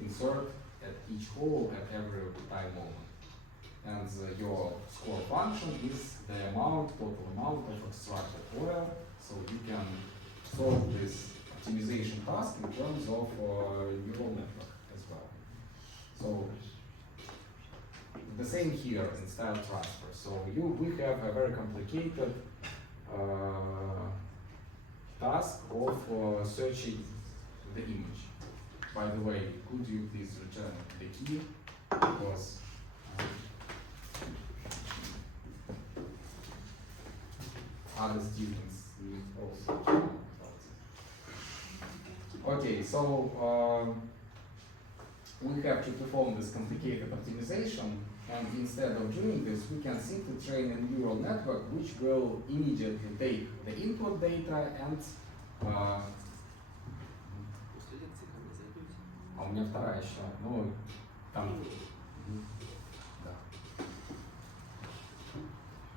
insert at each hole at every time moment. And your score function is the total amount of extracted oil, so you can solve this optimization task in terms of neural network as well. So the same here in style transfer. So we have a very complicated task of searching the image. By the way, could you please return the key, because other students need also to know about it. Okay, so we have to perform this complicated optimization, and instead of doing this, we can simply train a neural network which will immediately take the input data and а у меня вторая еще, ну, там, да.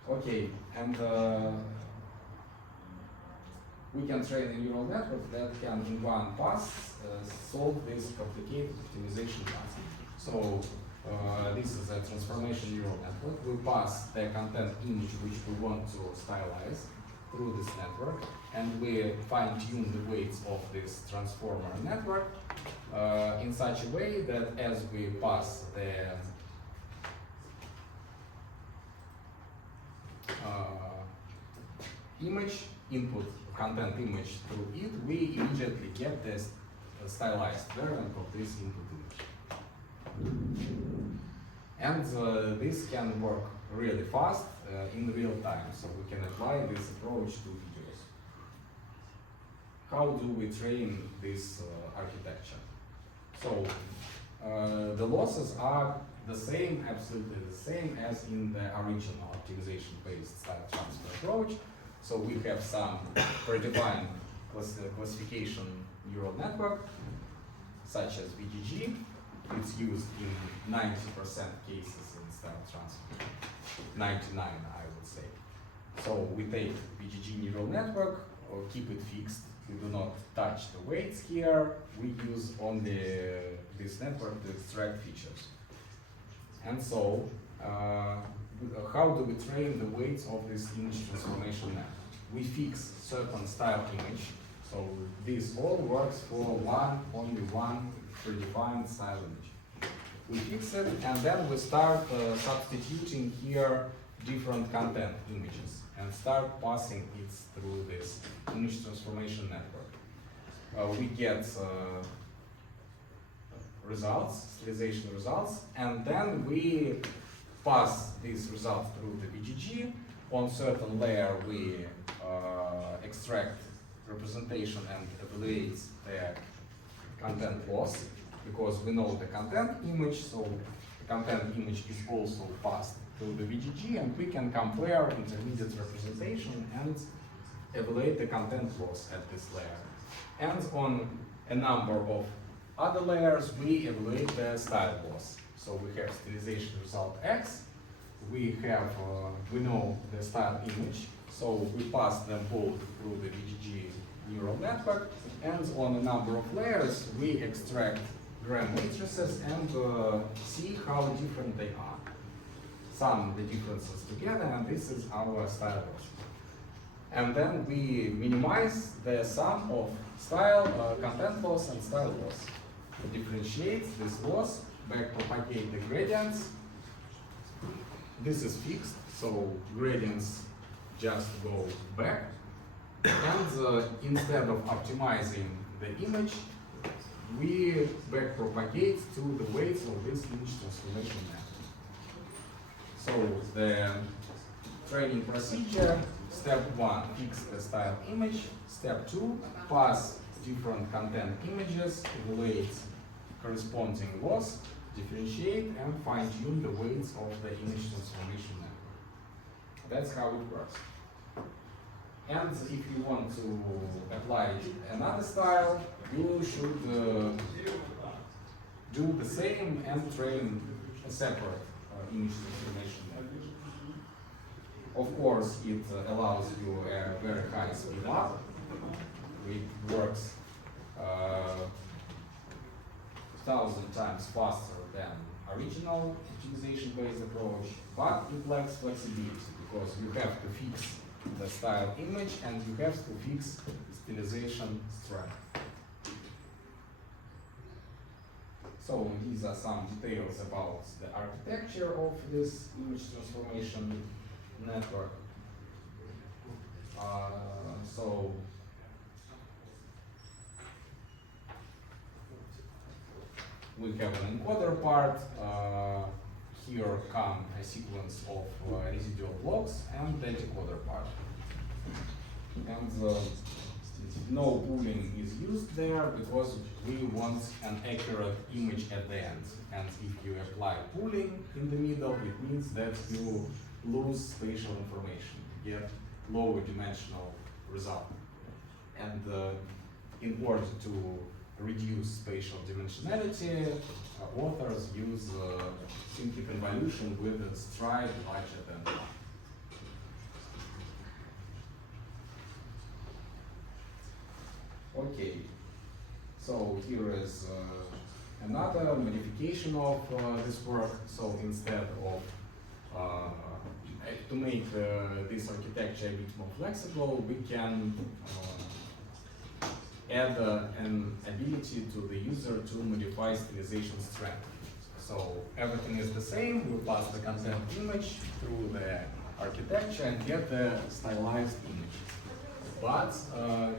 Okay, and we can train a neural network that can, in one pass, solve this complicated optimization task. So, this is a transformation neural network. We pass the content image which we want to stylize through this network, and we fine-tune the weights of this transformer network in such a way that as we pass the image, input content image through it, we immediately get the stylized variant of this input image. And this can work really fast in real time, so we can apply this approach to videos. How do we train this architecture? So the losses are the same, absolutely the same as in the original optimization-based style transfer approach. So we have some predefined classification neural network, such as VGG. It's used in 90% cases in style transfer, 99 I would say. So we take VGG neural network, or keep it fixed. We do not touch the weights here. We use only this network to extract features. And so how do we train the weights of this image transformation network? We fix certain style image, so this all works for only one predefined style image. We fix it and then we start substituting here different content images and start passing it through this image transformation network. We get results, stylization results, and then we pass these results through the VGG. On certain layer we extract representation and evaluate the content loss, because we know the content image, so the content image is also passed through the VGG, and we can compare intermediate representation and evaluate the content loss at this layer. And on a number of other layers, we evaluate the style loss. So we have stylization result X, we know the style image, so we pass them both through the VGG neural network, and on a number of layers, we extract gram matrices and see how different they are. Sum the differences together, and this is our style loss. And then we minimize the sum of style, content loss and style loss. We differentiate this loss, backpropagate the gradients. This is fixed, so gradients just go back. And instead of optimizing the image, we backpropagate to the weights of this image transformation network. So the training procedure: step 1, fix the style image. Step 2, pass different content images, evaluate corresponding loss, differentiate, and fine-tune the weights of the image transformation network. That's how it works. And if you want to apply another style, you should do the same and train a separate image transformation network. Of course, it allows you a very high speed up. It works 1,000 times faster than original optimization-based approach, but it lacks flexibility because you have to fix the style image and you have to fix stylization strength. So these are some details about the architecture of this image transformation network. So we have an encoder part. Here come a sequence of residual blocks and the decoder part. And no pooling is used there because we want an accurate image at the end. And if you apply pooling in the middle, it means that you lose spatial information, you get lower dimensional result. And in order to reduce spatial dimensionality, authors use simply convolution with a stride larger than 1. Okay, so here is another modification of this work. So instead of to make this architecture a bit more flexible, we can add an ability to the user to modify stylization strength. So everything is the same, we pass the content image through the architecture and get the stylized image. But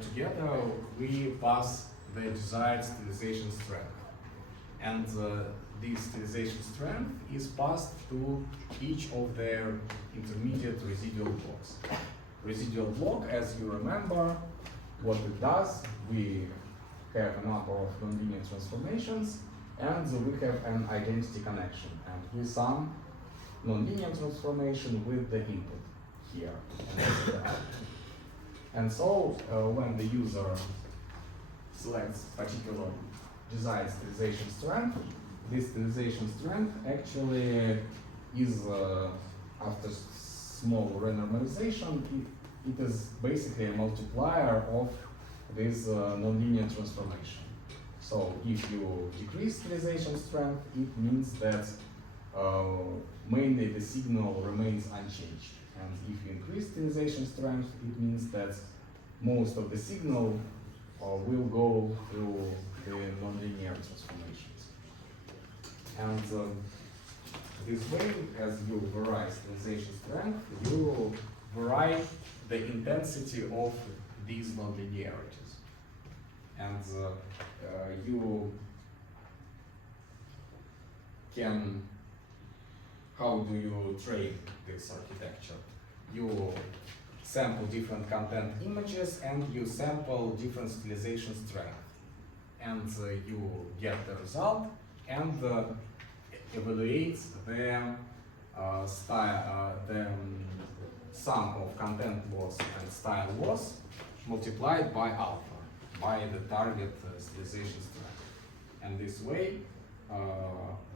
together we pass the desired stylization strength. And this stylization strength is passed to each of their intermediate residual blocks. Residual block, as you remember, what it does, we have a number of nonlinear transformations and we have an identity connection, and we sum nonlinear transformation with the input here and this is the output. And so when the user selects particular desired stylization strength, this stylization strength actually is after small renormalization, it is basically a multiplier of this nonlinear transformation. So if you decrease stylization strength, it means that mainly the signal remains unchanged. And if you increase stylization strength, it means that most of the signal will go through the nonlinear transformations. And this way, as you vary stylization strength, you vary the intensity of these nonlinearities. And you can, how do you train this architecture? You sample different content images and you sample different stylization strength. And you get the result and evaluate the sum of content loss and style loss multiplied by alpha, by the target stylization strength. And this way,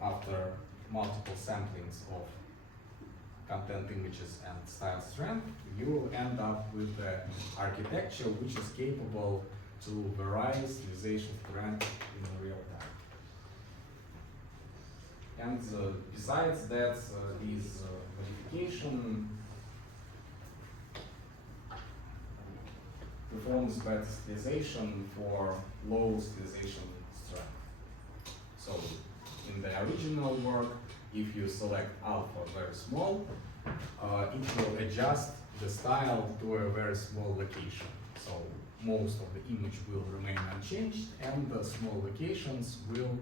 after multiple samplings of content images and style strength, you end up with the architecture which is capable to vary stylization strength in real time. And besides that, these modification performs better stylization for low stylization strength. So in the original work, if you select alpha very small, it will adjust the style to a very small location. So most of the image will remain unchanged and the small locations will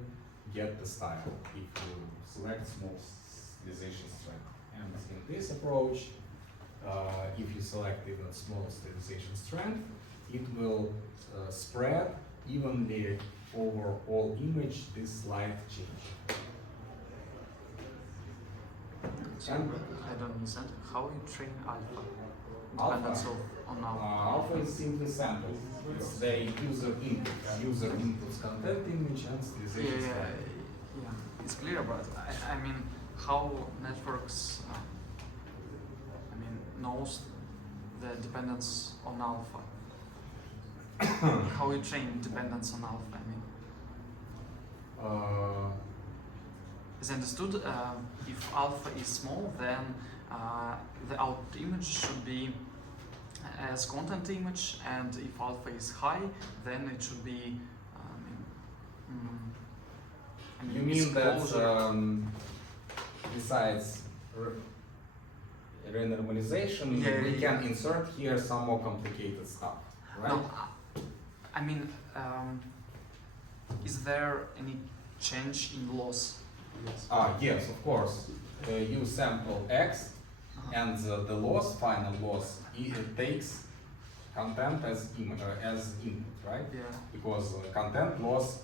get the style if you select small stylization strength. And in this approach, if you select even small stylization strength, it will spread evenly over all image this slight change. So And I don't understand how you train alpha. Alpha? Dependence on alpha. Alpha is simply sample. It's the user input. User inputs content image and stylization Yeah, style. yeah, it's clear, but I mean, how networks, knows the dependence on alpha? How you train dependence on alpha? As understood, if alpha is small, then the output image should be as content image, and if alpha is high, then it should be. You mean that disclosure. besides renormalization, Yeah, we yeah, can insert here some more complicated stuff, right? No, I mean, is there any change in loss? Yes, of course. You sample X, and the loss, final loss, it takes content as input, right? Yeah. Because content loss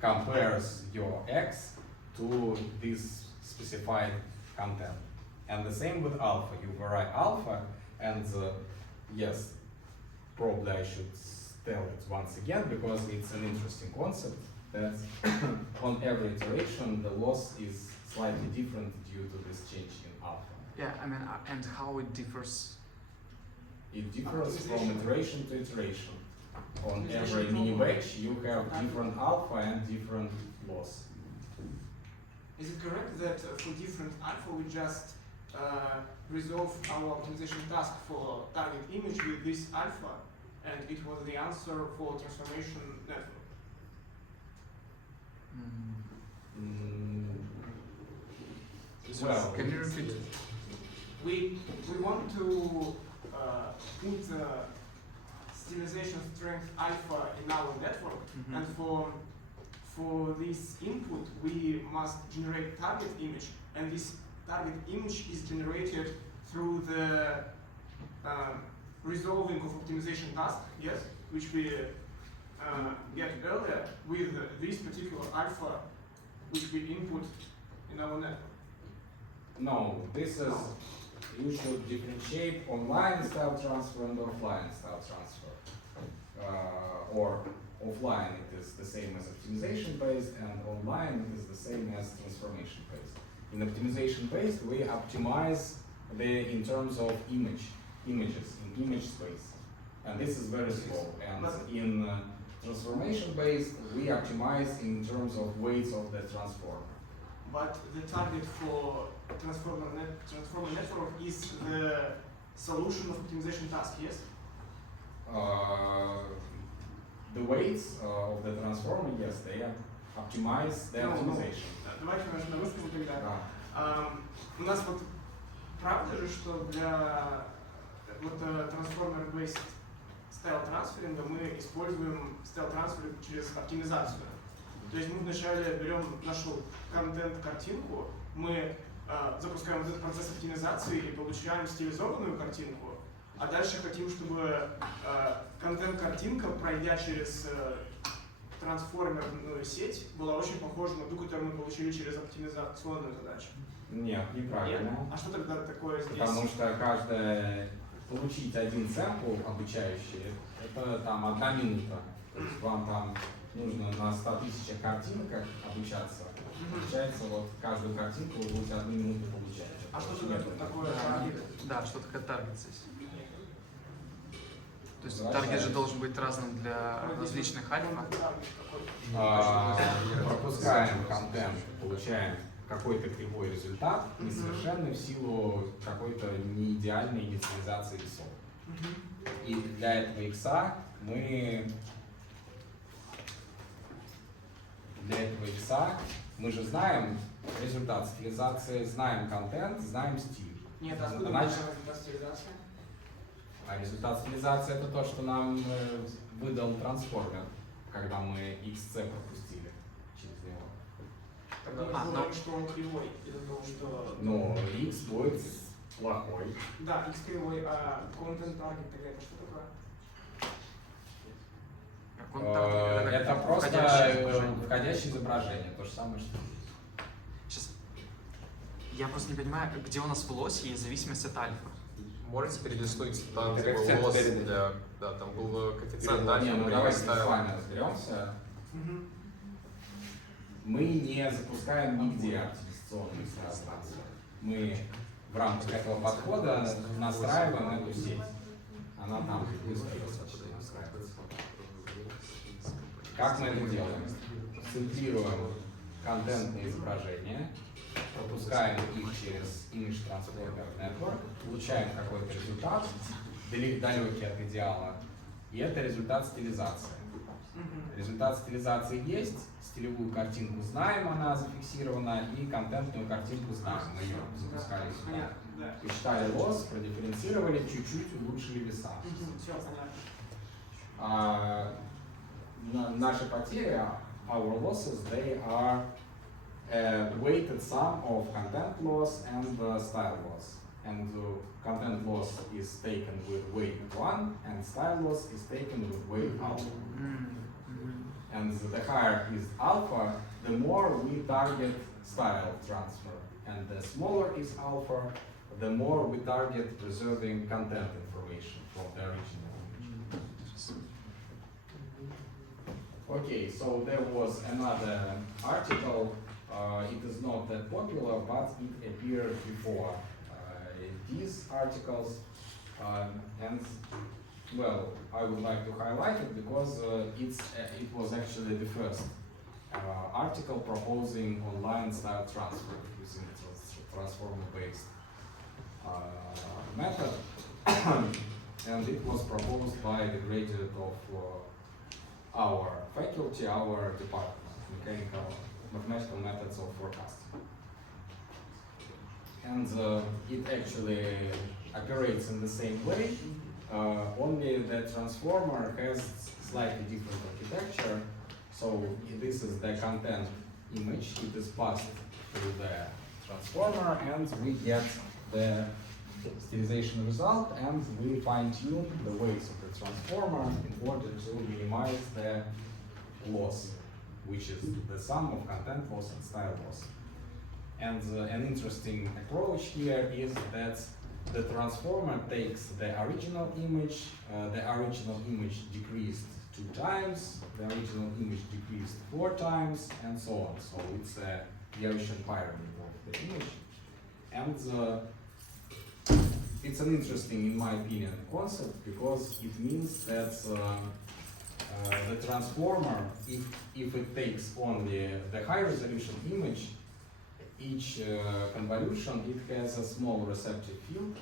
compares your X to this specified content. And the same with alpha. You vary alpha, and yes, probably I should tell it once again because it's an interesting concept that on every iteration the loss is slightly different due to this change in alpha. Yeah, and how it differs? It differs from iteration to iteration. On every mini batch you have different alpha and different loss. Is it correct that for different alpha we just resolve our optimization task for target image with this alpha, and it was the answer for transformation network? Well, Can you repeat? We want to put stylization strength alpha in our network, Mhm. and for this input we must generate target image, and this target image is generated through the resolving of optimization task, yes, which we get earlier with this particular alpha which we input in our network. No, this is, you should differentiate online style transfer and offline style transfer. Or offline it is the same as optimization based, and online it is the same as transformation based. In optimization based we optimize in terms of images, in image space. And this is very slow. And in transformation based we optimize in terms of weights of the transformer. but the target for transformer network is the solution of optimization task, yes? The weights of the transformer, yes, they optimize the No, no. optimization. Давайте на русском тогда. Да. У нас вот правда же, что для вот transformer-based style трансферинга мы используем style трансфер через оптимизацию. То есть мы вначале берем нашу контент-картинку, мы запускаем вот этот процесс оптимизации и получаем стилизованную картинку, а дальше хотим, чтобы контент-картинка, пройдя через трансформерную сеть, была очень похожа на ту, которую мы получили через оптимизационную задачу. Нет, неправильно. Нет? А что тогда такое здесь? Потому что получить один сэмпл обучающий, это там 1 минута. То есть вам там нужно на 100 тысячах картинках обучаться. Получается, вот каждую картинку вы будете 1 минуту получать. А что тогда такое таргет? Да, что такое таргет здесь? То есть Давай таргет же дальше. должен быть разным для различных альфа. Пропускаем контент, получаем какой-то кривой результат, несовершенный в силу какой-то неидеальной инициализации иксов. И для этого икса мы же знаем результат стилизации, знаем контент, знаем стиль. Нет, откуда Значит, результат стилизации? А результат стилизации это то, что нам выдал трансформер, когда мы XC пропустили через него. Тогда мы ну- говорим, что он кривой, из-за того, что... Но X будет плохой. Да, X кривой, а content target тогда это что такое? Это просто входящее изображение. входящее изображение, то же самое, что... Сейчас. Я просто не понимаю, где у нас velocity и зависимость от альфа. Можете перелистнуть там, Это где был коэффициент лосс перед- для... Да, там был коэффициент Не, альфа, ну при давайте с ставил. вами разберемся. Мы не запускаем нигде оптимизационный трансфер. Мы в рамках этого подхода настраиваем эту сеть. Она там быстро достаточно настраивается. Как мы это делаем? Центрируем контентные изображения, пропускаем их через Image Transformer Network, получаем какой-то результат, далекий от идеала, и это результат стилизации. Результат стилизации есть, стилевую картинку знаем, она зафиксирована, и контентную картинку знаем, мы ее запускали сюда. Понятно, да. Посчитали лосс, продифференцировали, чуть-чуть улучшили веса. Все, понятно. Наши потери, our losses, they are a weighted sum of content loss and style loss. And content loss is taken with weight 1, and style loss is taken with weight alpha. And the higher is alpha, the more we target style transfer. And the smaller is alpha, the more we target preserving content information from the original image. Okay, so there was another article. It is not that popular, but it appeared before these articles. And well, I would like to highlight it because it was actually the first article proposing online style transfer using transformer-based method. And it was proposed by the graduate of our faculty, our department, mathematical methods of forecasting. And it actually operates in the same way, only the transformer has slightly different architecture. So this is the content image, it is passed through the transformer, and we get the stylization result, and we fine-tune the weights of the transformer in order to minimize the loss, which is the sum of content loss and style loss. And an interesting approach here is that the transformer takes the original image decreased 2 times, the original image decreased 4 times, and so on. So it's a Gaussian pyramid of the image. And it's an interesting, in my opinion, concept because it means that the transformer, if it takes only the high resolution image, each convolution, it has a small receptive field,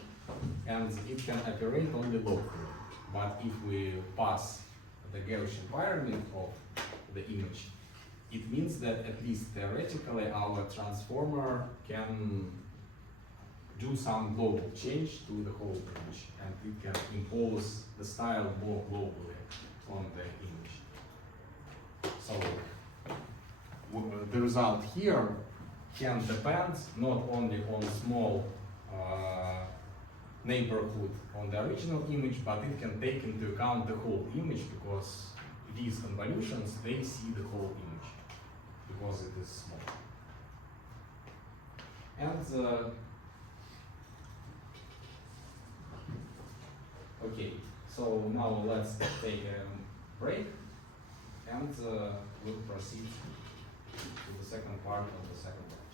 and it can operate only locally. But if we pass the Gaussian pyramid of the image, it means that at least theoretically our transformer can do some global change to the whole image, and it can impose the style more globally on the image. So the result here can depend not only on small neighborhood on the original image, but it can take into account the whole image, because these convolutions, they see the whole image because it is small. And okay, so now let's take a break, and we'll proceed to the second part of the second lecture.